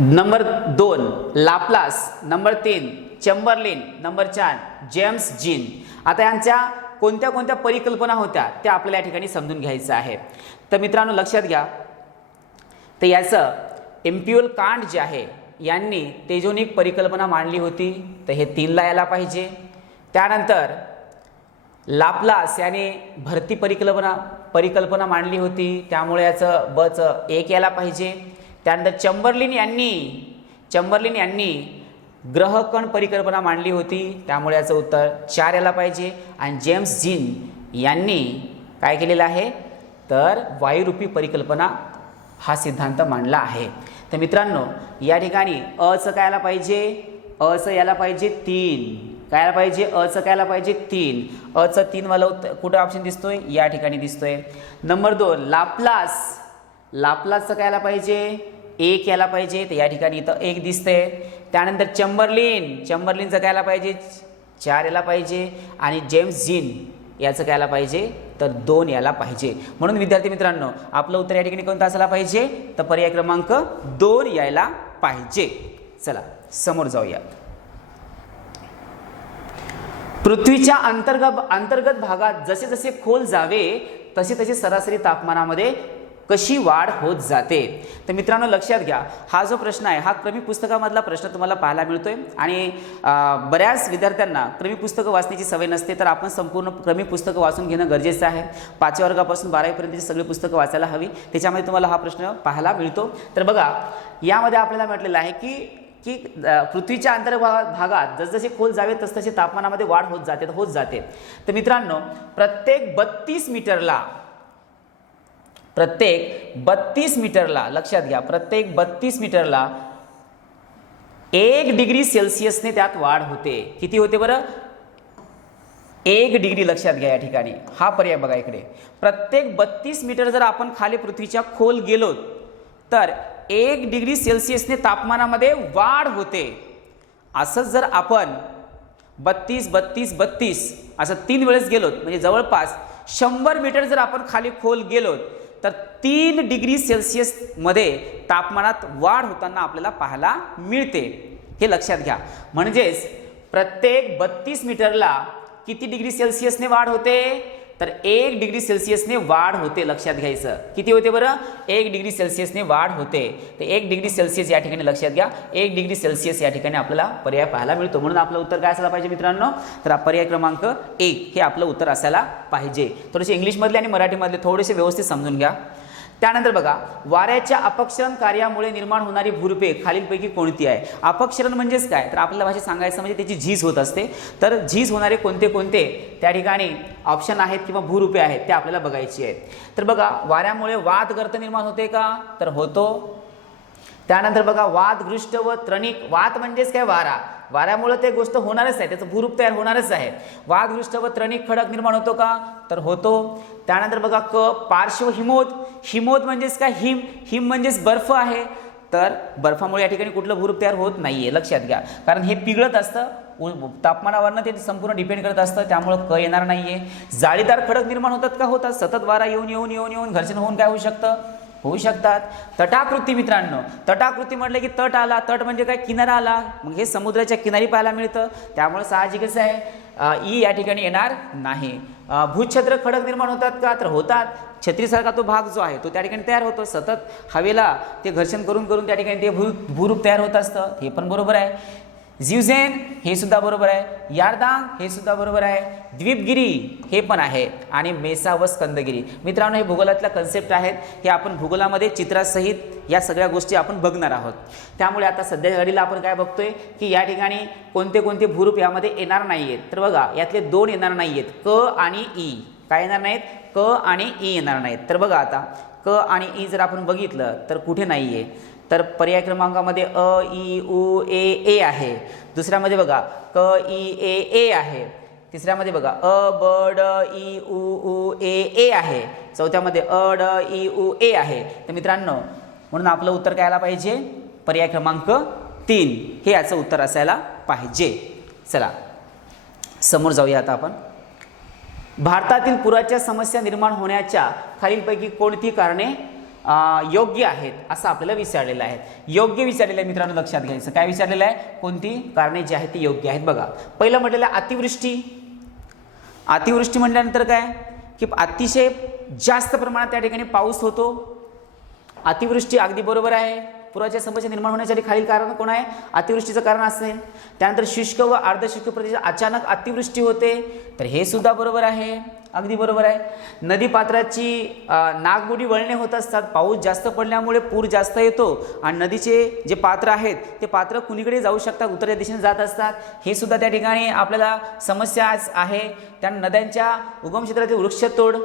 number 2, Laplace number 3, Chamberlin number 4, James Jeans. आता यांच्या कोणत्या कोणत्या परिकल्पना होत्या त्या आपल्याला या ठिकाणी समजून घ्यायचं आहे. तर मित्रांनो लक्षात घ्या तर याचं ॲम्युअल कांट जे आहे यांनी तेजोनिक परिकल्पना मांडली होती तर हे 3ला यायला पाहिजे. त्यानंतर लाप्लास याने भरती परिकल्पना मांडली होती त्यामुळे याचं बचं 1 यायला पाहिजे. त्यानंतर चेंबरलिन यांनी ग्रहकण परिकल्पना मांडली होती त्यामुळे याचं उत्तर 4 यायला पाहिजे. आणि जेम्स जीन यांनी काय केलेलं आहे तर वायुरूपी परिकल्पना हा सिद्धांत मांडला आहे. तर मित्रांनो या ठिकाणी अचं काय यायला पाहिजे, अचं यायला पाहिजे 3. काय यायला पाहिजे, अचं काय यायला पाहिजे 3. अचं 3 वाला कुठं ऑप्शन दिसतोय, या ठिकाणी दिसतोय. नंबर 2 लाप्लासचं काय यायला पाहिजे 1 यायला पाहिजे तर या ठिकाणी इथं 1 दिसतंय. त्यानंतर चेंबरलिनचं काय यायला पाहिजे 4 यायला पाहिजे. आणि जेम्स जीन याचं काय यायला पाहिजे तर 2 यायला पाहिजे. म्हणून विद्यार्थी मित्रांनो आपलं उत्तर या ठिकाणी कोणतं असायला पाहिजे तर पर्याय क्रमांक 2 यायला पाहिजे. चला समोर जाऊया. पृथ्वीच्या अंतर्गत भागात जसे जसे खोल जावे तसे तसे सरासरी तापमानामध्ये कशी वाढ होत जाते. तर मित्रांनो लक्षात घ्या हा जो प्रश्न आहे हा क्रमिक पुस्तकामधला प्रश्न तुम्हाला पाहायला मिळतोय आणि बऱ्याच विद्यार्थ्यांना क्रमिक पुस्तकं वाचण्याची सवय नसते. तर आपण संपूर्ण क्रमिक पुस्तकं वाचून घेणं गरजेचं आहे. 5व्या वर्गापासून 12वीपर्यंतची सगळी पुस्तकं वाचायला हवी त्याच्यामध्ये तुम्हाला हा प्रश्न पाहायला मिळतो. तर बघा यामध्ये आपल्याला म्हटलेलं आहे की पृथ्वीच्या अंतर्भागात जसजसे खोल जावे तसतसे तापमानामध्ये वाढ होत जाते. तर मित्रांनो प्रत्येक 32 मीटरला लक्षात घ्या प्रत्येक 32 मीटरला 1 डिग्री सेल्सिअसने त्यात वाढ होते. किती होते बरं 1 डिग्री. लक्षात घ्या या ठिकाणी हा पर्याय बघा इकडे प्रत्येक 32 मीटर जर आपण खाली पृथ्वीच्या खोल गेलो तर 1 डिग्री सेल्सिअसने तापमानामध्ये वाढ होते. असंच जर आपण 32 असं 3 वेळेस गेलो म्हणजे जवळपास 100 मीटर जर आपण खाली खोल गेलो तर 3 डिग्री सेल्सिअस मध्ये तापमानात वाढ होताना आपल्याला पाहायला मिळते. हे लक्षात घ्या. म्हणजेच प्रत्येक 32 मीटरला किती डिग्री सेल्सिअसने वाढ होते तर 1 डिग्री सेल्सिअसने वाढ होते. लक्षात घ्यायचं किती होते बरं 1 डिग्री सेल्सिअसने वाढ होते. तर 1 डिग्री सेल्सिअस या ठिकाणी लक्षात घ्या 1 डिग्री सेल्सिअस या ठिकाणी आपल्याला पर्याय पाहायला मिळतो. म्हणून आपलं उत्तर काय असायला पाहिजे मित्रांनो तर पर्याय क्रमांक 1 हे आपलं उत्तर असायला पाहिजे. थोडेसे इंग्लिशमधले आणि मराठीमधले थोडेसे व्यवस्थित समजून घ्या. त्यानंतर बघा, वाऱ्याच्या अपक्षरण कार्यामुळे निर्माण होणारी भूरूपे खालीलपैकी कोणती आहे? अपक्षरण म्हणजेच काय, तर आपल्या भाषेत सांगायचं म्हणजे त्याची झीज होत असते. तर झीज होणारे कोणते कोणते त्या ठिकाणी ऑप्शन आहेत किंवा भूरूपे आहेत ते आपल्याला बघायची आहेत. तर बघा, वाऱ्यामुळे वातगर्त निर्माण होते का, तर होतो. त्यानंतर बघा, वातगृष्ट व त्रणिक, वात म्हणजेच काय, वारा, वाऱ्यामुळे ते गोष्ट होणारच आहे, त्याचं भूरूप तयार होणारच आहे. वातगृष्ट व त्रणिक खडक निर्माण होतो का, तर होतो. त्यानंतर बघा, क पार्श्व हिमोद, हिमोद म्हणजेच काय, हिम, हिम म्हणजेच बर्फ आहे. तर बर्फामुळे या ठिकाणी कुठलं भूरूप तयार होत नाहीये, लक्षात घ्या, कारण हे पिघळत असतं, तापमानावरनं ते संपूर्ण डिपेंड करत असतं, त्यामुळं क येणार नाहीये. जाळीदार खडक निर्माण होतात का, होतात. सतत वारा येऊन येऊन येऊन येऊन घर्षण होऊन काय होऊ शकतं, होऊ शकतात. तटाकृती मित्रांनो, तटाकृती म्हटलं की तट आला, तट म्हणजे काय, किनारा आला, मग हे समुद्राच्या किनारी पाहायला मिळतं, त्यामुळे साहजिकच आहे ई या ठिकाणी येणार नाही. भूछत्र खडक निर्माण होतात का, तर होतात. छत्रीसारखा तो भाग जो आहे तो त्या ठिकाणी तयार होतो, सतत हवेला ते घर्षण करून करून त्या ठिकाणी ते भूरूप तयार होत असतं, हे पण बरोबर आहे. जिवझेन हे सुद्धा बरोबर आहे. यारदांग हे सुद्धा बरोबर आहे. द्वीपगिरी हे पण आहे. आणि मेसा व स्कंदगिरी. मित्रांनो, हे भूगोलातल्या कन्सेप्ट आहेत, हे आपण भूगोलामध्ये चित्रासहित या सगळ्या गोष्टी आपण बघणार आहोत. त्यामुळे आता सध्याच्या घडीला आपण काय बघतोय की या ठिकाणी कोणते कोणते भूरूप यामध्ये येणार नाही आहेत. तर बघा, यातले दोन येणार नाही आहेत, क आणि ई. काय येणार नाहीत, क आणि ई येणार नाहीत. तर बघा, आता क आणि ई जर आपण बघितलं तर कुठे नाही आहे, तर पर्याय क्रमांकामध्ये अ ई उ ए ए आहे. दुसऱ्यामध्ये बघा क ई ए ए आहे. तिसऱ्यामध्ये बघा अ ब ड ई उ उ ए ए आहे. चौथ्यामध्ये अ ड ई उ ए आहे. तर मित्रांनो, म्हणून आपलं उत्तर काय आलं पाहिजे, पर्याय क्रमांक 3 हे याचं उत्तर असायला पाहिजे. चला समोर जाऊया आता आपण. भारतातील पुराच्या समस्या निर्माण होण्याच्या खालीलपैकी कोणती कारणे योग्य आहेत असं आपल्याला विचारलेलं आहे. योग्य विचारलेलं आहे मित्रांनो, लक्षात घ्यायचं. काय विचारलेलं आहे, कोणती कारणे जी आहेत ती योग्य आहेत. बघा, पहिलं म्हटलेलं आहे अतिवृष्टी. अतिवृष्टी म्हटल्यानंतर काय की अतिशय जास्त प्रमाणात त्या ठिकाणी पाऊस होतो. अतिवृष्टी अगदी बरोबर आहे. पुराच्या समस्या निर्माण होण्यासाठी खालील कारण कोण आहे, अतिवृष्टीचं कारण असेल. त्यानंतर शुष्क व अर्धशुष्क प्रदेशात अचानक अतिवृष्टी होते, तर हे सुद्धा बरोबर आहे, अगदी बरोबर आहे. नदी पात्राची नागमोडी वळणे होत असतात. पाऊस जास्त पडल्यामुळे पूर जास्त येतो आणि नदीचे जे पात्र आहेत ते पात्र कुणीकडे जाऊ शकतात, उत्तरेच्या दिशेने जात असतात. हे सुद्धा त्या ठिकाणी आपल्याला समस्या आहे. त्या नद्यांच्या उगम क्षेत्रातील वृक्षतोड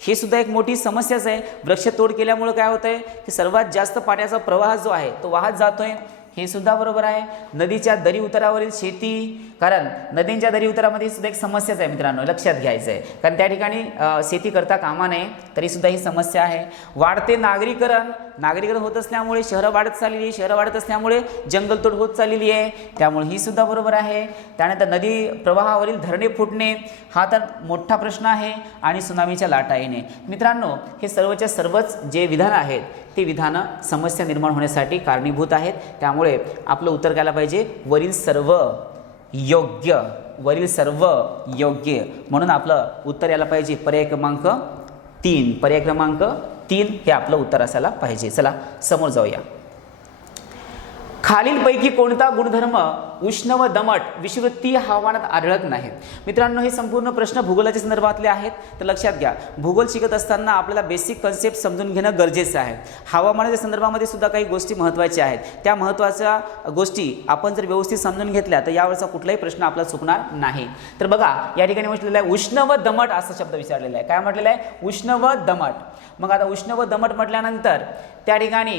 हे सुद्धा एक मोठी समस्याच आहे. वृक्षतोड केल्यामुळे काय होतंय की सर्वात जास्त पाण्याचा प्रवाह जो आहे तो वाहत जातोय, हे सुद्धा बरोबर आहे. नदीच्या दरी उतारावरील शेती, कारण नदींच्या दरी उतारामध्ये सुद्धा एक समस्याच आहे मित्रांनो, लक्षात घ्यायचं आहे, कारण त्या ठिकाणी शेती करता कामा नये, तरी सुद्धा ही समस्या आहे. वाढते नागरीकरण, नागरीकरण होत असल्यामुळे शहरं वाढत चाललेली आहे, शहरं वाढत असल्यामुळे जंगलतोड होत चाललेली आहे, त्यामुळे ही सुद्धा बरोबर आहे. त्यानंतर नदी प्रवाहावरील धरणे फुटणे हा तर मोठा प्रश्न आहे, आणि सुनामीच्या लाटा येणे. मित्रांनो, हे सर्वच्या सर्वच जे विधान आहेत ते विधानं समस्या निर्माण होण्यासाठी कारणीभूत आहेत. त्यामुळे आपलं उत्तर करायला पाहिजे वरील सर्व योग्य, वरील सर्व योग्य, म्हणून आपलं उत्तर यायला पाहिजे पर्याय क्रमांक 3. पर्याय क्रमांक 3 हे आपलं उत्तर असायला पाहिजे. चला समोर जाऊया. खालीलपैकी कोणता गुणधर्म उष्ण व दमट विषुवृत्तीय हवामानात आढळत नाही? मित्रांनो, हे संपूर्ण प्रश्न भूगोलाच्या संदर्भातले आहेत, तर लक्षात घ्या. भूगोल शिकत असताना आपल्याला बेसिक कन्सेप्ट समजून घेणं गरजेचं आहे. हवामानाच्या संदर्भामध्ये सुद्धा काही गोष्टी महत्त्वाच्या आहेत. त्या महत्त्वाच्या गोष्टी आपण जर व्यवस्थित समजून घेतल्या तर यावरचा कुठलाही प्रश्न आपला चुकणार नाही. तर बघा, या ठिकाणी म्हटलेलं आहे उष्ण व दमट असा शब्द विचारलेला आहे. काय म्हटलेलं आहे, उष्ण व दमट. मग आता उष्ण व दमट म्हटल्यानंतर त्या ठिकाणी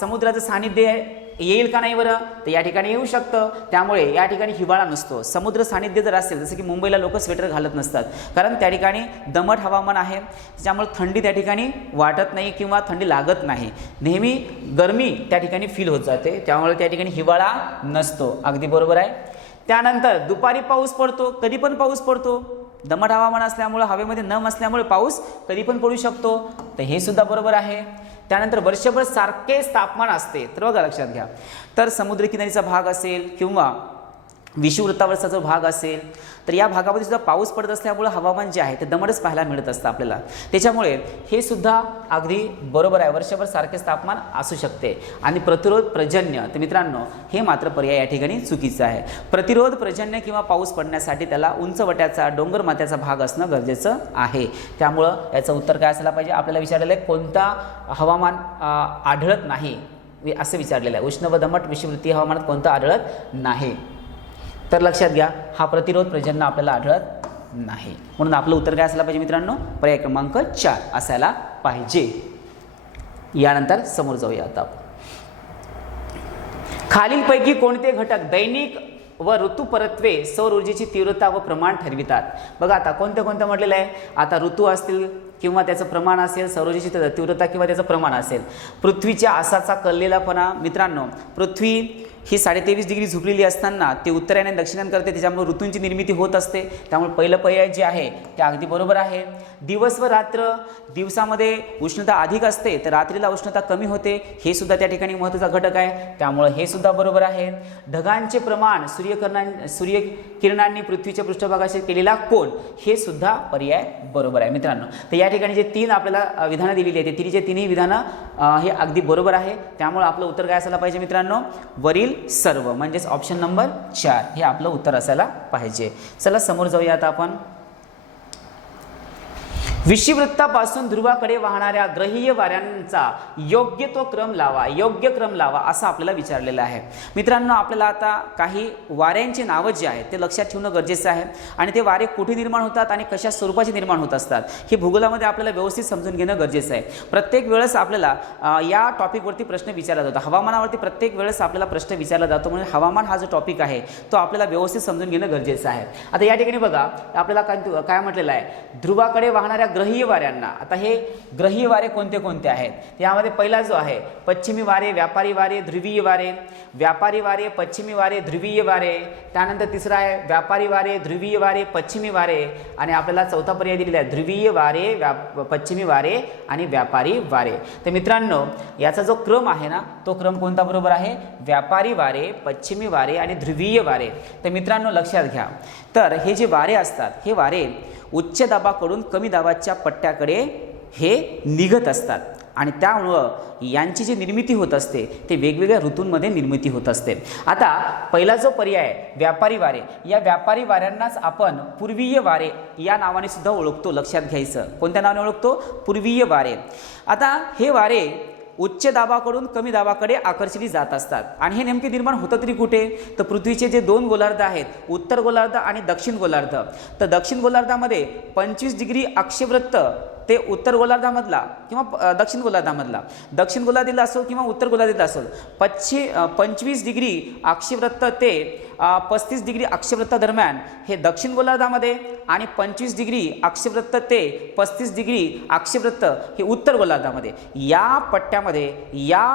समुद्राचं सानिध्य येईल का नाही बरं, तर या ठिकाणी येऊ शकतं. त्यामुळे या ठिकाणी हिवाळा नसतो. समुद्र सानिध्य जर असेल, जसं की मुंबईला लोक स्वेटर घालत नसतात, कारण त्या ठिकाणी दमट हवामान आहे, त्याच्यामुळे थंडी त्या ठिकाणी वाटत नाही किंवा थंडी लागत नाही. नेहमी गरमी त्या ठिकाणी फील होत जाते, त्यामुळे त्या ठिकाणी हिवाळा नसतो. अगदी बरोबर आहे. त्यानंतर दुपारी पाऊस पडतो, कधी पण पाऊस पडतो. दमट हवामान असल्यामुळे हवेमध्ये नम असल्यामुळे पाऊस कधी पण पडू शकतो, तर हे सुद्धा बरोबर आहे. त्यानंतर वर्षभर सारखेच तापमान असते, तर बघा लक्षात घ्या. तर समुद्रकिनारीचा भाग असेल किंवा विषुववृत्तावरचा जो भाग असेल तर या भागामध्ये सुद्धा पाऊस पडत असल्यामुळे हवामान जे आहे ते दमटच पाहायला मिळत असतं आपल्याला. त्याच्यामुळे हे सुद्धा अगदी बरोबर आहे, वर्षभर सारखेच तापमान असू शकते. आणि प्रतिरोध पर्जन्य, तर मित्रांनो हे मात्र पर्याय या ठिकाणी चुकीचा आहे. प्रतिरोध पर्जन्य किंवा पाऊस पडण्यासाठी त्याला उंचवट्याचा डोंगर माथ्याचा भाग असणं गरजेचं आहे. त्यामुळं याचं उत्तर काय असायला पाहिजे? आपल्याला विचारलेलं आहे कोणता हवामान आढळत नाही असं विचारलेलं आहे. उष्ण व दमट विषुववृत्तीय हवामानात कोणतं आढळत नाही? तर लक्षात घ्या, हा प्रतिरोध पर्जन्य आपल्याला आढळत नाही. म्हणून आपलं उत्तर काय असायला पाहिजे मित्रांनो? पर्याय क्रमांक 4 असायला पाहिजे. यानंतर समोर जाऊया आता. खालीलपैकी कोणते घटक दैनिक व ऋतुपरत्वे सौर ऊर्जेची तीव्रता व प्रमाण ठरवितात? बघा आता कोणतं म्हटलेलं आहे. आता ऋतू असतील किंवा त्याचं प्रमाण असेल, सौर ऊर्जेची तीव्रता किंवा त्याचं प्रमाण असेल. पृथ्वीच्या आसाचा कललेलापणा, मित्रांनो पृथ्वी ही 23.5 डिग्री झुकलेली असताना ते उत्तरायण आणि दक्षिणायन करते, त्याच्यामुळे ऋतूंची निर्मिती होत असते. त्यामुळे पहिलं पर्याय जे आहे ते अगदी बरोबर आहे. दिवस व रात्र, दिवसामध्ये उष्णता अधिक असते तर रात्रीला उष्णता कमी होते, हे सुद्धा त्या ठिकाणी महत्त्वाचा घटक आहे, त्यामुळे हे सुद्धा बरोबर आहे. ढगांचे प्रमाण, सूर्यकिरणांनी पृथ्वीच्या पृष्ठभागाशी केलेला कोन, हे सुद्धा पर्याय बरोबर आहे मित्रांनो. तर या ठिकाणी जे 3 आपल्याला विधानं दिलेली आहेत ते तिन्ही विधानं हे अगदी बरोबर आहे. त्यामुळे आपलं उत्तर काय असायला पाहिजे मित्रांनो? वरील सर्व, म्हणजेच ऑप्शन नंबर 4 हे आपलं उत्तर असायला पाहिजे. चला समोर जाऊया आता आपण. विषुववृत्तापासून ध्रुवाकडे वाहणाऱ्या ग्रहीय वाऱ्यांचा योग्य क्रम लावा असं आपल्याला विचारलेलं आहे. मित्रांनो आपल्याला आता काही वाऱ्यांची नावं जी आहेत ते लक्षात ठेवणं गरजेचं आहे. आणि ते वारे कुठे निर्माण होतात आणि कशा स्वरूपाचे निर्माण होत असतात हे भूगोलामध्ये आपल्याला व्यवस्थित समजून घेणं गरजेचं आहे. प्रत्येक वेळेस आपल्याला या टॉपिकवरती प्रश्न विचारला जातो. हवामानावरती प्रत्येक वेळेस आपल्याला प्रश्न विचारला जातो, म्हणजे हवामान हा जो टॉपिक आहे तो आपल्याला व्यवस्थित समजून घेणं गरजेचं आहे. आता या ठिकाणी बघा आपल्याला काय म्हटलेलं आहे? ध्रुवाकडे वाहणाऱ्या ग्रहीय वाऱ्यांना. आता हे ग्रहीय वारे कोणते आहेत? यामध्ये पहिला जो आहे पश्चिमी वारे, व्यापारी वारे, ध्रुवीय वारे. व्यापारी वारे, पश्चिमी वारे, ध्रुवीय वारे. त्यानंतर तिसरा आहे व्यापारी वारे, ध्रुवीय वारे, पश्चिमी वारे. आणि आपल्याला चौथा पर्याय दिलेला आहे ध्रुवीय वारे, पश्चिमी वारे आणि व्यापारी वारे. तर मित्रांनो याचा जो क्रम आहे ना तो क्रम कोणता बरोबर आहे? व्यापारी वारे, पश्चिमी वारे आणि ध्रुवीय वारे. तर मित्रांनो लक्षात घ्या, तर हे जे वारे असतात हे वारे उच्च दाबाकडून कमी दाबाच्या पट्ट्याकडे हे निघत असतात आणि त्यामुळं यांची जी निर्मिती होत असते ते वेगवेगळ्या ऋतूंमध्ये निर्मिती होत असते. आता पहिला जो पर्याय व्यापारी वारे, या व्यापारी वाऱ्यांनाच आपण पूर्वीय वारे या नावाने सुद्धा ओळखतो. लक्षात घ्यायचं, कोणत्या नावाने ओळखतो? पूर्वीय वारे. आता हे वारे उच्च दाबाकडून कमी दाबाकडे आकर्षिली जात असतात आणि हे नेमके निर्माण होतं तरी कुठे? तर पृथ्वीचे जे 2 गोलार्ध आहेत, उत्तर गोलार्ध आणि दक्षिण गोलार्ध. तर दक्षिण गोलार्धामध्ये 25 डिग्री अक्षवृत्त ते उत्तर गोलार्धामधला किंवा दक्षिण गोलार्धामधला, दक्षिण गोलार्धातील असो किंवा उत्तर गोलार्धातील असो, 25 डिग्री अक्षवृत्त ते 35 डिग्री अक्षवृत्त दरम्यान हे दक्षिण गोलार्धामध्ये आणि 25 डिग्री अक्षवृत्त ते 35 डिग्री अक्षवृत्त हे उत्तर गोलार्धामध्ये. या पट्ट्यामध्ये या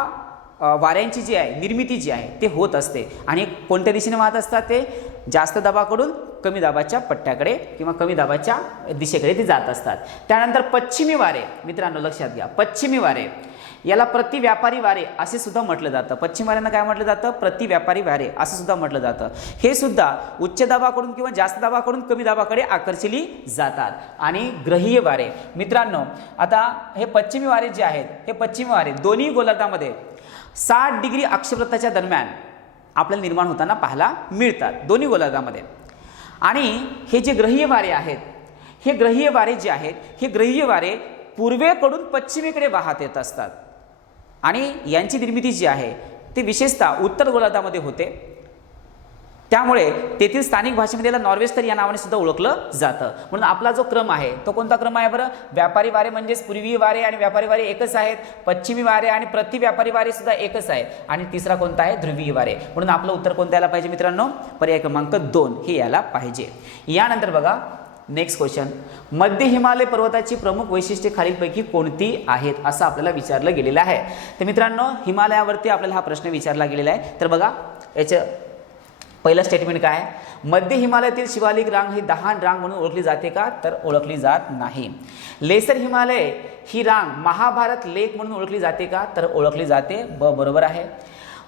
वाऱ्यांची जी आहे निर्मिती जी आहे ते होत असते आणि कोणत्या दिशेने वाहत असतात? ते जास्त दाबाकडून कमी दाबाच्या पट्ट्याकडे किंवा कमी दाबाच्या दिशेकडे ते जात असतात. त्यानंतर पश्चिमी वारे, मित्रांनो लक्षात घ्या, पश्चिमी वारे याला प्रतिव्यापारी वारे असे सुद्धा म्हटलं जातं. पश्चिम वाऱ्यांना काय म्हटलं जातं? प्रतिव्यापारी वारे असं सुद्धा म्हटलं जातं. हे सुद्धा उच्च दाबाकडून किंवा जास्त दाबाकडून कमी दाबाकडे आकर्षिली जातात. आणि ग्रहीय वारे, मित्रांनो आता हे पश्चिमी वारे जे आहेत हे पश्चिमी वारे दोन्ही गोलार्धामध्ये 60 डिग्री अक्षवृत्ताच्या दरम्यान आपल्याला निर्माण होताना पाहायला मिळतात दोन्ही गोलार्धामध्ये. आणि हे जे ग्रहीय वारे आहेत हे ग्रहीय वारे जे आहेत हे ग्रहीय वारे पूर्वेकडून पश्चिमेकडे वाहत येत असतात आणि यांची निर्मिती जी आहे ती विशेषतः उत्तर गोलार्धामध्ये होते. त्यामुळे तेथील स्थानिक भाषेमध्ये याला नॉर्वेस्टर या नावाने सुद्धा ओळखलं जातं. म्हणून आपला जो क्रम आहे तो कोणता क्रम आहे बरं? व्यापारी वारे म्हणजेच पूर्वीय वारे आणि व्यापारी वारे एकच आहेत, पश्चिमी वारे आणि प्रतिव्यापारी वारे सुद्धा एकच आहे आणि तिसरा कोणता आहे? ध्रुवीय वारे. म्हणून आपलं उत्तर कोणतं यायला पाहिजे मित्रांनो? पर्याय क्रमांक 2 हे यायला पाहिजे. यानंतर बघा नेक्स्ट क्वेश्चन, मध्य हिमालय पर्वताची प्रमुख वैशिष्ट्ये खालीलपैकी कोणती आहेत असं आपल्याला विचारलं गेलेलं आहे. तर मित्रांनो हिमालयावरती आपल्याला हा प्रश्न विचारला गेलेला आहे. तर बघा याचं पहिलं स्टेटमेंट काय आहे? मध्य हिमालयातील शिवालिक रांग ही दहान रांग म्हणून ओळखली जाते का? तर ओळखली जात नाही. लेसर हिमालय ही रांग महाभारत लेक म्हणून ओळखली जाते का? तर ओळखली जाते. बरोबर आहे.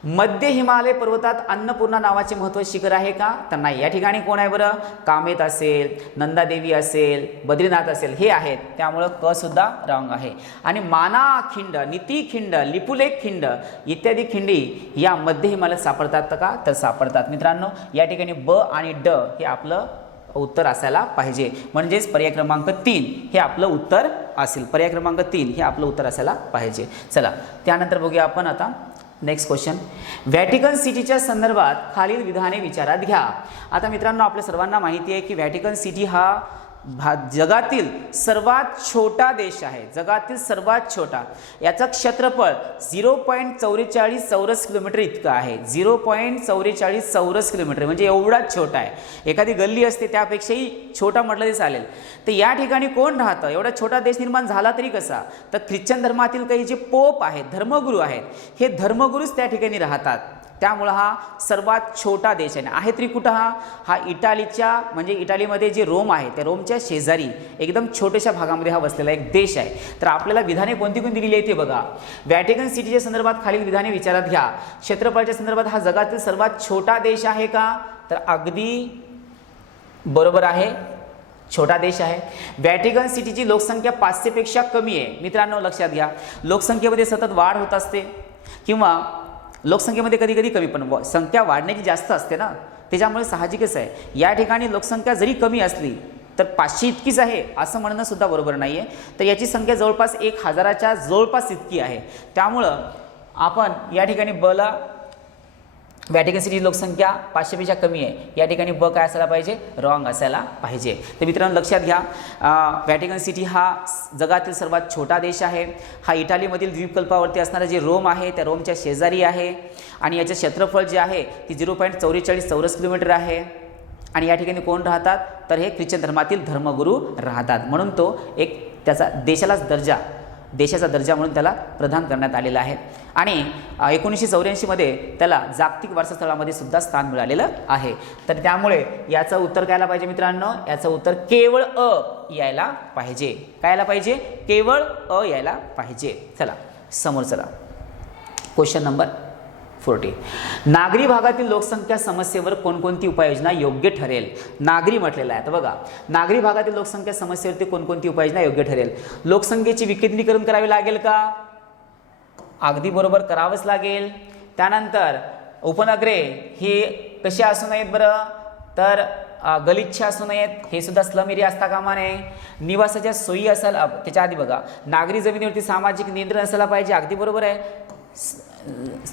मध्य हिमालय पर्वतात अन्नपूर्णा नावाचे महत्त्वाचे शिखर आहे का? तर नाही. या ठिकाणी कोण आहे बरं? कामेत असेल, नंदादेवी असेल, बद्रीनाथ असेल, हे आहेत. त्यामुळं क सुद्धा रॉंग आहे. आणि माना खिंड, निती खिंड, लिपुलेख खिंड इत्यादी खिंडी या मध्य हिमालयात सापडतात का? तर सापडतात. मित्रांनो, या ठिकाणी ब आणि ड हे आपलं उत्तर असायला पाहिजे. म्हणजेच पर्याय क्रमांक 3 हे आपलं उत्तर असेल. पर्याय क्रमांक 3 हे आपलं उत्तर असायला पाहिजे. चला त्यानंतर बघूया आपण आता नेक्स्ट क्वेश्चन. व्हॅटिकन सिटीच्या संदर्भात खालील विधाने विचारात घ्या. आता मित्रांनो, आपल्या सर्वांना माहिती आहे की व्हॅटिकन सिटी हा जगातील सर्वात छोटा देश आहे. जगातील सर्वात छोटा. याचं क्षेत्रफळ 0.44 चौरस किलोमीटर इतकं आहे. 0.44 चौरस किलोमीटर म्हणजे एवढाच छोटा आहे. एखादी गल्ली असते त्यापेक्षाही छोटा म्हटलं तरी चालेल. तर या ठिकाणी कोण राहतं? एवढा छोटा देश निर्माण झाला तरी कसा? तर ख्रिश्चन धर्मातील काही जे पोप आहेत, धर्मगुरू आहेत, हे धर्मगुरूच त्या ठिकाणी राहतात. त्यामुळं हा सर्वात छोटा देश आहे तरी कुठं? हा इटालीच्या म्हणजे इटालीमध्ये जे रोम आहे त्या रोमच्या शेजारी एकदम छोट्याशा भागामध्ये हा बसलेला एक देश आहे. तर आपल्याला विधाने कोणती कोणती दिलेली आहे ते बघा. व्हॅटिकन सिटीच्या संदर्भात खालील विधाने विचारात घ्या. क्षेत्रफळाच्या संदर्भात हा जगातील सर्वात छोटा देश आहे का? तर अगदी बरोबर आहे, छोटा देश आहे. व्हॅटिकन सिटीची लोकसंख्या 500 पेक्षा कमी आहे. मित्रांनो लक्षात घ्या, लोकसंख्येमध्ये सतत वाढ होत असते किंवा लोकसंख्येमध्ये कधी कधी कमी, पण संख्या वाढण्याची जास्त असते ना, त्याच्यामुळे साहजिकच आहे. या ठिकाणी लोकसंख्या जरी कमी असली तर 500 इतकीच आहे असं म्हणणं सुद्धा बरोबर नाही आहे. तर याची संख्या जवळपास 1000च्या जवळपास इतकी आहे. त्यामुळं आपण या ठिकाणी बला व्हॅटिकन सिटीची लोकसंख्या 500 पेक्षा कमी आहे. या ठिकाणी ब काय असायला पाहिजे? रॉंग असायला पाहिजे. तर मित्रांनो लक्षात घ्या, व्हॅटिकन सिटी हा जगातील सर्वात छोटा देश आहे. हा इटालीमधील द्वीपकल्पावरती असणारा जे रोम आहे त्या रोमच्या शेजारी आहे. आणि याचे क्षेत्रफळ जे आहे ती 0.44 चौरस किलोमीटर आहे. आणि या ठिकाणी कोण राहतात? तर हे ख्रिश्चन धर्मातील धर्मगुरू राहतात. म्हणून तो एक त्याचा देशाचा दर्जा म्हणून त्याला प्रदान करण्यात आलेला आहे. आणि 1984 मध्ये त्याला जागतिक वारसास्थळामध्ये सुद्धा स्थान मिळालेलं आहे. तर त्यामुळे याचं उत्तर काय यायला पाहिजे मित्रांनो? याचं उत्तर केवळ अ यायला पाहिजे. काय यायला पाहिजे? केवळ अ यायला पाहिजे. चला समोर चला. Question number 40. नागरी भागातील लोकसंख्या समस्येवर कोणकोणती उपाययोजना योग्य ठरेल? नागरी म्हटलेलं आहे. तर बघा, नागरी भागातील लोकसंख्या समस्येवरती कोणकोणती उपाययोजना योग्य ठरेल? लोकसंख्येचे विकेंद्रीकरण करावे लागेल का? अगदी बरोबर, करावंच लागेल. त्यानंतर उपनगरे हे कसे असू नयेत बरं? तर गलिच्छ असू नयेत, हे सुद्धा स्लम एरिया असता कामा नये. निवासाच्या सोयी असायला, त्याच्या आधी बघा, नागरी जमिनीवरती सामाजिक नियंत्रण असायला पाहिजे. अगदी बरोबर आहे,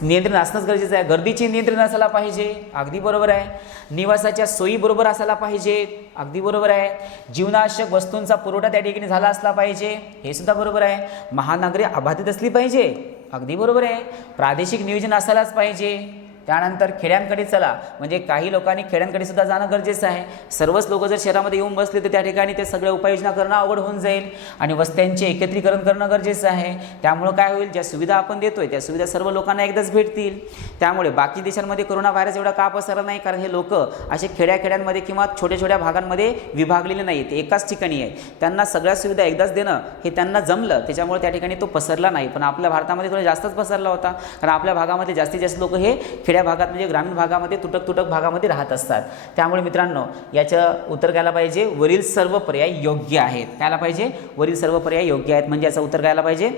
नियंत्रण असणंच गरजेचं आहे. गर्दीचे नियंत्रण असायला पाहिजे. अगदी बरोबर आहे. निवासाच्या सोयी बरोबर असायला पाहिजेत. अगदी बरोबर आहे. जीवनावश्यक वस्तूंचा पुरवठा त्या ठिकाणी झाला असला पाहिजे. हे सुद्धा बरोबर आहे. महानगरे अबाधित असली पाहिजे. अगदी बरोबर आहे. प्रादेशिक नियोजन असायलाच पाहिजे. त्यानंतर खेड्यांकडे चला, म्हणजे काही लोकांनी खेड्यांकडे सुद्धा जाणं गरजेचं आहे. सर्वच लोक जर शहरामध्ये येऊन बसले तर त्या ठिकाणी ते सगळ्या उपाययोजना करणं अवघड होऊन जाईल. आणि वस्त्यांचे एकत्रीकरण करणं गरजेचं आहे. त्यामुळं काय होईल, ज्या सुविधा आपण देतोय त्या सुविधा सर्व लोकांना एकदाच भेटतील. त्यामुळे बाकी देशांमध्ये कोरोना व्हायरस एवढा का पसरला नाही? कारण हे लोक असे खेड्याखेड्यांमध्ये किंवा छोट्या छोट्या भागांमध्ये विभागलेले नाहीत, एकाच ठिकाणी आहे. त्यांना सगळ्या सुविधा एकदाच देणं हे त्यांना जमलं, त्याच्यामुळे त्या ठिकाणी तो पसरला नाही. पण आपल्या भारतामध्ये थोडा जास्तच पसरला होता, कारण आपल्या भागामध्ये जास्तीत जास्त लोक हे भागात म्हणजे ग्रामीण भागामध्ये तुटक भागामध्ये राहत असतात. त्यामुळे मित्रांनो याचं उत्तर कायला पाहिजे? वरील सर्व पर्याय योग्य आहेत. कायला पाहिजे? वरील सर्व पर्याय योग्य आहेत. म्हणजे याचं उत्तर कायला पाहिजे?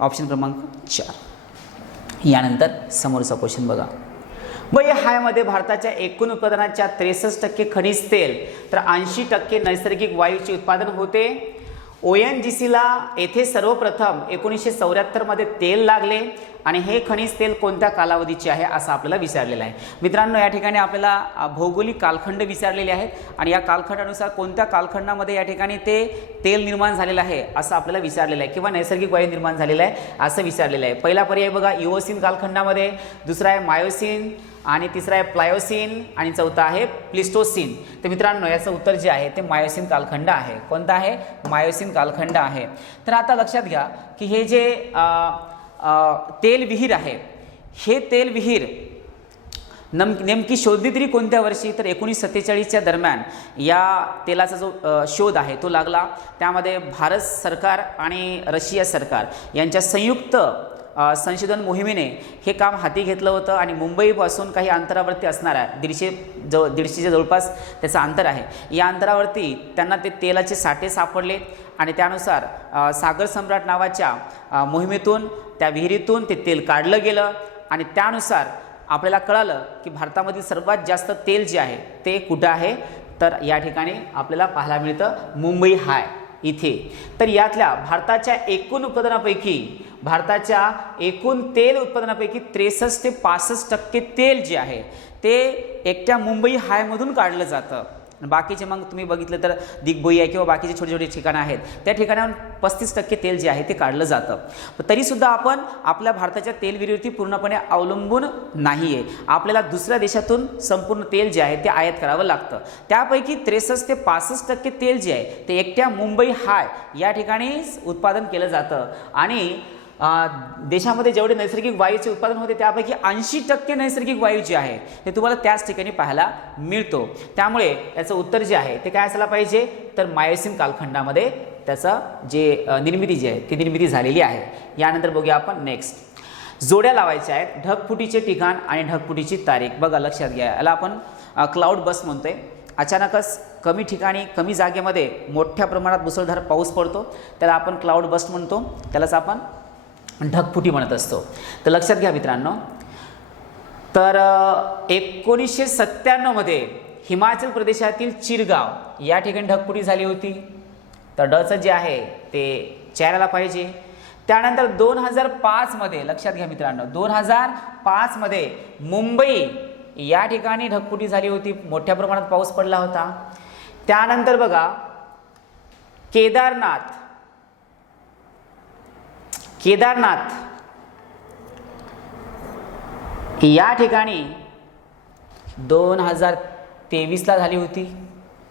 ऑप्शन क्रमांक 4. यानंतर समोरचा क्वेश्चन बघा. मध्ये भारताच्या एकूण उत्पादनाच्या 63% खनिज तेल तर 80% नैसर्गिक वायूचे उत्पादन होते. ONGCला येथे सर्वप्रथम 1974 मध्ये तेल लागले आणि हे खनिज तेल कोणत्या कालावधीचे आहे असं आपल्याला विचारलेलं आहे. मित्रांनो या ठिकाणी आपल्याला भौगोलिक कालखंड विचारलेले आहेत आणि या कालखंडानुसार कोणत्या कालखंडामध्ये या ठिकाणी ते तेल निर्माण झालेलं आहे असं आपल्याला विचारलेलं आहे, किंवा नैसर्गिक वायू निर्माण झालेला आहे असं विचारलेलं आहे. पहिला पर्याय बघा इओसिन कालखंडामध्ये, दुसरा आहे मायोसिन आणि तिसरा आहे प्लायोसिन आणि चौथा आहे प्लिस्टोसिन. तर मित्रांनो याचं उत्तर जे आहे ते मायोसिन कालखंड आहे. कोणता आहे? मायोसिन कालखंड आहे. तर आता लक्षात घ्या की हे जे तेलविहीर आहे, हे तेलविहीर नेमकी शोधली तरी कोणत्या वर्षी? तर 1947च्या दरम्यान या तेलाचा जो शोध आहे तो लागला. त्यामध्ये भारत सरकार आणि रशिया सरकार यांच्या संयुक्त संशोधन मोहिमेने हे काम हाती घेतलं होतं आणि मुंबईपासून काही अंतरावरती असणाऱ्या 150च्या जवळपास त्याचं अंतर आहे, या अंतरावरती त्यांना ते तेलाचे साठे सापडले आणि त्यानुसार सागर सम्राट नावाच्या मोहिमेतून त्या विहिरीतून ते तेल काढलं गेलं आणि त्यानुसार आपल्याला कळालं की भारतामधील सर्वात जास्त तेल जे आहे ते कुठं आहे, तर या ठिकाणी आपल्याला पाहायला मिळतं मुंबई हाय इथे. तर यातल्या भारताच्या एकूण तेल उत्पादनापैकी 63 ते 65% तेल जे आहे ते एकट्या मुंबई हायमधून काढलं जातं. बाकीचे मग तुम्ही बघितलं तर दिग्बोई आहे किंवा बाकीचे छोटे छोटे ठिकाणं आहेत, त्या ठिकाणाहून 35% तेल जे आहे ते काढलं जातं. तरीसुद्धा आपण आपल्या भारताच्या तेलविहिरीवरती पूर्णपणे अवलंबून नाही आहे. आपल्याला दुसऱ्या देशातून संपूर्ण तेल जे आहे ते आयात करावं लागतं. त्यापैकी 63 ते 65% तेल जे आहे ते एकट्या मुंबई हाय या ठिकाणी उत्पादन केलं जातं आणि देशामध्ये जेवढे नैसर्गिक वायूचे उत्पादन होते त्यापैकी 80% नैसर्गिक वायू जे आहे ते तुम्हाला त्याच ठिकाणी पाहायला मिळतो. त्यामुळे याचं उत्तर जे आहे ते काय असायला पाहिजे, तर मायोसीन कालखंडामध्ये त्याचं जे निर्मिती जी आहे ती निर्मिती झालेली आहे. यानंतर बघूया आपण नेक्स्ट जोड्या लावायच्या आहेत. ढगफुटीचे ठिकाण आणि ढगफुटीची तारीख. बघा लक्षात घ्या, याला आपण क्लाउड बस्ट म्हणतोय. अचानकच कमी ठिकाणी कमी जागेमध्ये मोठ्या प्रमाणात मुसळधार पाऊस पडतो, त्याला आपण क्लाउड बस्ट म्हणतो, त्यालाच आपण ढगफुटी म्हणत असतो. तर लक्षात घ्या मित्रांनो, तर 1997 मध्ये हिमाचल प्रदेशातील चिरगाव या ठिकाणी ढगफुटी झाली होती. तर डचं जे आहे ते 4 आला पाहिजे. त्यानंतर 2005 मध्ये लक्षात घ्या मित्रांनो, 2005 मध्ये मुंबई या ठिकाणी ढगफुटी झाली होती, मोठ्या प्रमाणात पाऊस पडला होता. त्यानंतर बघा केदारनाथ या ठिकाणी 2023ला झाली होती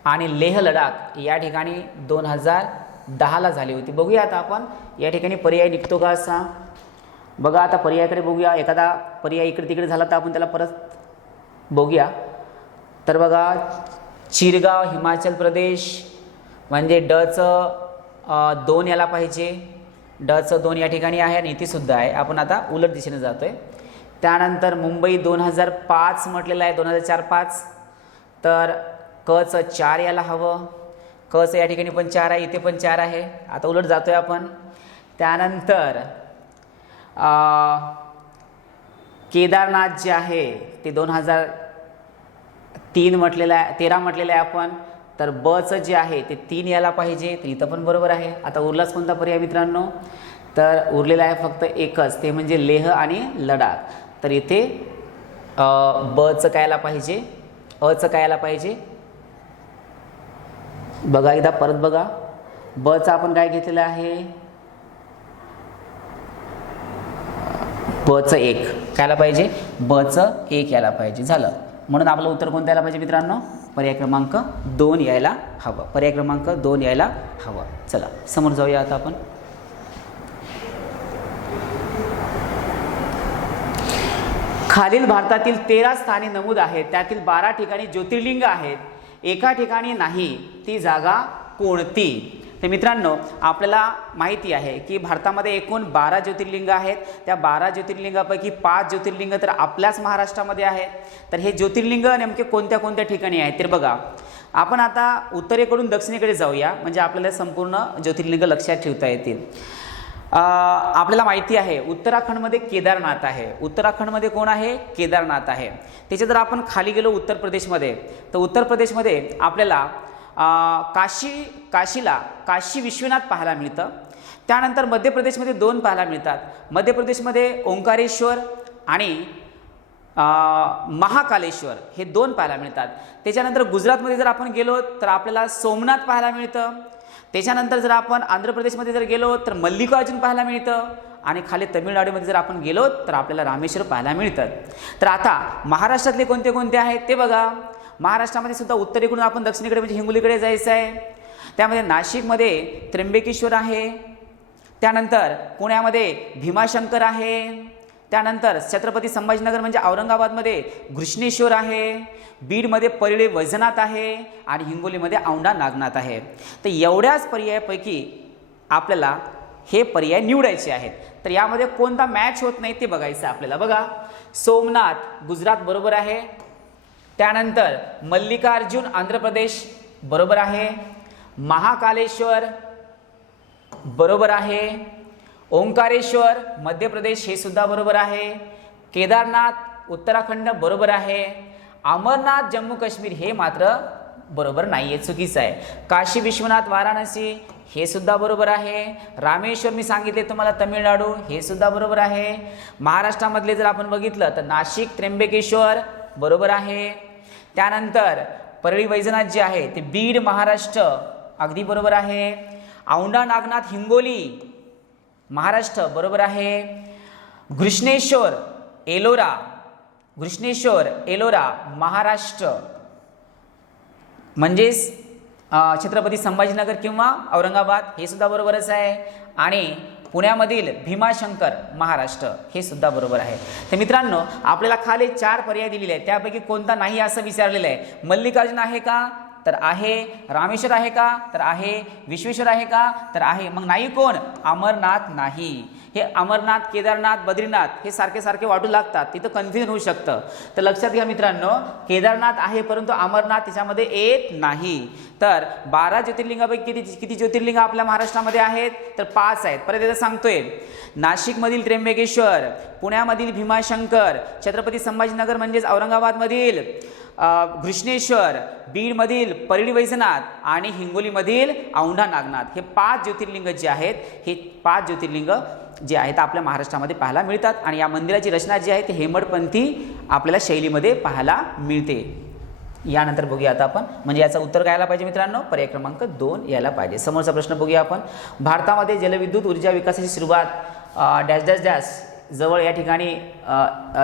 आणि लेह लडाख या ठिकाणी 2010ला झाली होती. बघूया आता आपण या ठिकाणी पर्याय निघतो का असा. बघा आता पर्यायाकडे बघूया, एखादा पर्याय इकडे तिकडे झाला तर आपण त्याला परत बघूया. तर बघा चिरगाव हिमाचल प्रदेश म्हणजे डचं 2 याला पाहिजे, डचं 2 या ठिकाणी आहे आणि इथे सुद्धा आहे. आपण आता उलट दिशेने जातोय. त्यानंतर मुंबई 2005 म्हटलेलं आहे, 2004-5, तर कचं 4 याला हवं. कचं या ठिकाणी पण 4 आहे, इथे पण 4 आहे. आता उलट जातोय आपण. त्यानंतर केदारनाथ जे आहे ते 2003 म्हटलेलं आहे, 13 म्हटलेलं आहे आपण. तर बचं जे आहे ते 3 यायला पाहिजे, तर इथं पण बरोबर आहे. आता उरलाच कोणता पर्याय मित्रांनो, तर उरलेला आहे फक्त एकच, ते म्हणजे लेह आणि लडाख. तर इथे बचं काय यायला पाहिजे, अचं काय यायला पाहिजे. बघा एकदा परत बघा, बचं आपण काय घेतलेलं आहे, बचं 1 काय यायला पाहिजे, बचं 1 यायला पाहिजे. झालं. म्हणून आपलं उत्तर कोणतं यायला पाहिजे मित्रांनो, पर्याय क्रमांक 2 यायला हवं. पर्याय क्रमांक 2 यायला हवं. चला समोर जाऊया आता आपण. खालील भारतातील 13 स्थाने नमूद आहेत, त्यातील 12 ठिकाणी ज्योतिर्लिंग आहेत, एका ठिकाणी नाही, ती जागा कोणती. तर मित्रांनो आपल्याला माहिती आहे की भारतामध्ये एकूण 12 ज्योतिर्लिंग आहेत. त्या 12 ज्योतिर्लिंगापैकी 5 ज्योतिर्लिंग तर आपल्याच महाराष्ट्रामध्ये आहेत. तर हे ज्योतिर्लिंग नेमके कोणत्या कोणत्या ठिकाणी आहेत तर बघा, आपण आता उत्तरेकडून दक्षिणेकडे जाऊया म्हणजे आपल्याला संपूर्ण ज्योतिर्लिंग लक्षात ठेवता येतील. आपल्याला माहिती आहे उत्तराखंडमध्ये केदारनाथ आहे. उत्तराखंडमध्ये कोण आहे, केदारनाथ आहे. त्याच्या जर आपण खाली गेलो उत्तर प्रदेशमध्ये, तर उत्तर प्रदेशमध्ये आपल्याला काशीला काशी विश्वनाथ पाहायला मिळतं. त्यानंतर मध्य प्रदेशमध्ये 2 पाहायला मिळतात. मध्य प्रदेशमध्ये ओंकारेश्वर आणि महाकालेश्वर हे 2 पाहायला मिळतात. त्याच्यानंतर गुजरातमध्ये जर आपण गेलो तर आपल्याला सोमनाथ पाहायला मिळतं. त्याच्यानंतर जर आपण आंध्र प्रदेशमध्ये जर गेलो तर मल्लिकार्जुन पाहायला मिळतं आणि खाली तमिळनाडूमध्ये जर आपण गेलो तर आपल्याला रामेश्वर पाहायला मिळतं. तर आता महाराष्ट्रातले कोणते कोणते आहेत ते बघा. महाराष्ट्रामध्ये सुद्धा उत्तरेकडून आपण दक्षिणेकडे म्हणजे हिंगोलीकडे जायचं आहे. त्यामध्ये नाशिकमध्ये त्र्यंबकेश्वर आहे. त्यानंतर पुण्यामध्ये भीमाशंकर आहे. त्यानंतर छत्रपती संभाजीनगर म्हणजे औरंगाबादमध्ये घृष्णेश्वर आहे. बीडमध्ये परळी वैजनाथ आहे आणि हिंगोलीमध्ये औंढा नागनाथ आहे. तर एवढ्याच पर्यायापैकी आपल्याला हे पर्याय निवडायचे आहेत. तर यामध्ये कोणता मॅच होत नाही ते बघायचं आपल्याला. बघा, सोमनाथ गुजरात बरोबर आहे. त्यानंतर मल्लिकार्जुन आंध्र प्रदेश बरोबर आहे. महाकालेश्वर बरोबर आहे. ओंकारेश्वर मध्य प्रदेश हे सुद्धा बरोबर आहे. केदारनाथ उत्तराखंड बरोबर आहे. अमरनाथ जम्मू काश्मीर हे मात्र बरोबर नाही आहे, चुकीचं आहे. काशी विश्वनाथ वाराणसी हे सुद्धा बरोबर आहे. रामेश्वर मी सांगितले तुम्हाला तमिळनाडू हे सुद्धा बरोबर आहे. महाराष्ट्रामधले जर आपण बघितलं तर नाशिक त्र्यंबकेश्वर बरोबर आहे. त्यानंतर परळी वैजनाथ जे आहे ते बीड महाराष्ट्र अगदी बरोबर आहे. औंढा नागनाथ हिंगोली महाराष्ट्र बरोबर आहे. घृष्णेश्वर एलोरा महाराष्ट्र म्हणजेच छत्रपती संभाजीनगर किंवा औरंगाबाद हे सुद्धा बरोबरच आहे. आणि पुण्यामधील भीमाशंकर महाराष्ट्र हे सुद्धा बरोबर आहे. तर मित्रांनो, आपल्याला खाली 4 पर्याय दिलेले आहेत, त्यापैकी कोणता नाही असं विचारलेलं आहे. मल्लिकार्जुन आहे का, तर आहे. रामेश्वर आहे का, तर आहे. विश्वेश्वर आहे का, तर आहे. मग नाही कोण, अमरनाथ नाही. हे अमरनाथ, केदारनाथ, बद्रीनाथ हे सारखे सारखे वाटू लागतात, तिथं कन्फ्युजन होऊ शकतं. तर लक्षात घ्या मित्रांनो, केदारनाथ आहे परंतु अमरनाथ त्याच्यामध्ये येत नाही. तर 12 ज्योतिर्लिंगापैकी किती ज्योतिर्लिंग आपल्या महाराष्ट्रामध्ये आहेत, तर 5 आहेत. परत एकदा सांगतोय, नाशिकमधील त्र्यंबकेश्वर, पुण्यामधील भीमाशंकर, छत्रपती संभाजीनगर म्हणजेच औरंगाबादमधील घृष्णेश्वर, बीडमधील परळी वैजनाथ आणि हिंगोलीमधील औंढा नागनाथ हे 5 ज्योतिर्लिंग जे आहेत, हे 5 ज्योतिर्लिंग जे आहेत आपल्या महाराष्ट्रामध्ये पाहायला मिळतात. आणि या मंदिराची रचना जी आहे ती हेमडपंथी आपल्याला शैलीमध्ये पाहायला मिळते. यानंतर बघूया आता आपण, म्हणजे याचं उत्तर काय यायला पाहिजे मित्रांनो, पर्याय क्रमांक 2 यायला पाहिजे. समोरचा प्रश्न बघूया आपण. भारतामध्ये जलविद्युत ऊर्जा विकासाची सुरुवात डॅश डॅश डॅश जवळ या ठिकाणी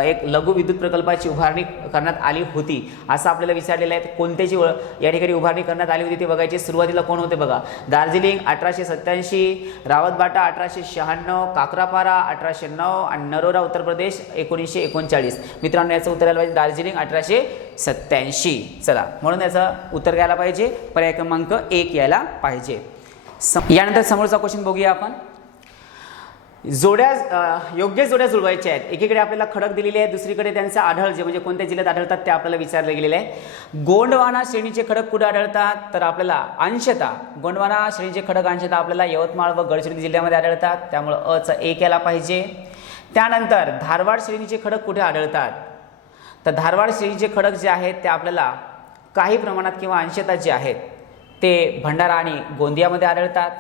एक लघु विद्युत प्रकल्पाची उभारणी करण्यात आली होती असं आपल्याला विचारलेलं आहे. कोणत्याची या ठिकाणी उभारणी करण्यात आली होती ते बघायचे. सुरुवातीला कोण होते बघा, दार्जिलिंग 1887, रावतबाटा 1896, काकरापारा 1809 आणि नरोरा उत्तर प्रदेश 1939. मित्रांनो, याचं उत्तर यायला पाहिजे दार्जिलिंग 1887. चला, म्हणून याचं उत्तर घ्यायला पाहिजे पर्याय क्रमांक 1 यायला पाहिजे. यानंतर समोरचा क्वेश्चन बघूया आपण. योग्य जोड्या जुळवायच्या आहेत. एकीकडे आपल्याला खडक दिलेले आहे, दुसरीकडे त्यांचा आढळ जे म्हणजे कोणत्या जिल्ह्यात आढळतात ते आपल्याला विचारले गेलेले आहे. गोंडवाना श्रेणीचे खडक कुठे आढळतात, तर आपल्याला अंशतः गोंडवाना श्रेणीचे खडक अंशतः आपल्याला यवतमाळ व गडचिरोली जिल्ह्यामध्ये आढळतात, त्यामुळे अचा 1 यायला पाहिजे. त्यानंतर धारवाड श्रेणीचे खडक कुठे आढळतात, तर धारवाड श्रेणीचे खडक जे आहेत ते आपल्याला काही प्रमाणात किंवा अंशतः जे आहेत ते भंडारा आणि गोंदियामध्ये आढळतात.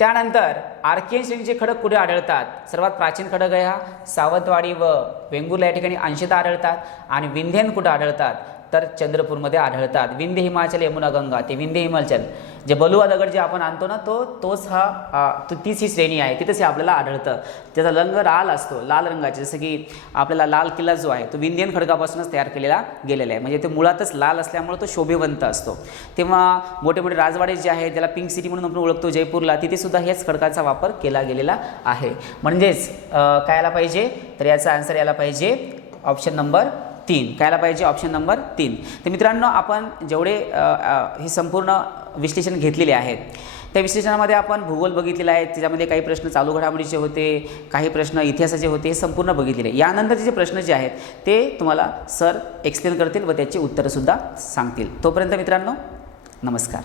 त्यानंतर आर्कियन श्रेणीचे खडक कुठे आढळतात, सर्वात प्राचीन खडक आहे हा सावंतवाडी व वेंगुर्ला या ठिकाणी अंशतः आढळतात. आणि विंध्यन कुठे आढळतात, तर चंद्रपूरमध्ये आढळतात. विंध्य हिमाचल यमुना गंगा ते विंध्य हिमाचल जे बलुआ दगड जे आपण आणतो ना तोच तीच ही श्रेणी आहे, तिथंच हे आपल्याला आढळतं. त्याचा रंग लाल असतो, लाल रंगाचे, जसं की आपल्याला लाल किल्ला जो आहे तो विंध्यन खडकापासूनच तयार केलेला गेलेला आहे. म्हणजे ते मुळातच लाल असल्यामुळे तो शोभेवंत असतो. तेव्हा मोठे मोठे राजवाडे जे आहेत ज्याला पिंक सिटी म्हणून आपण ओळखतो जयपूरला, तिथे सुद्धा हेच खडकाचा वापर केला गेलेला आहे. म्हणजेच काय यायला पाहिजे, तर याचा आन्सर यायला पाहिजे ऑप्शन नंबर 3. काय यायला पाहिजे, ऑप्शन नंबर 3. तर मित्रांनो, आपण जेवढे हे संपूर्ण विश्लेषण घेतलेले आहेत त्या विश्लेषणामध्ये आपण भूगोल बघितलेला आहे, त्याच्यामध्ये काही प्रश्न चालू घडामोडीचे होते, काही प्रश्न इतिहासाचे होते, हे संपूर्ण बघितलेले. यानंतरचे जे प्रश्न जे आहेत ते तुम्हाला सर एक्सप्लेन करतील व त्याची उत्तरंसुद्धा सांगतील. तोपर्यंत मित्रांनो, नमस्कार.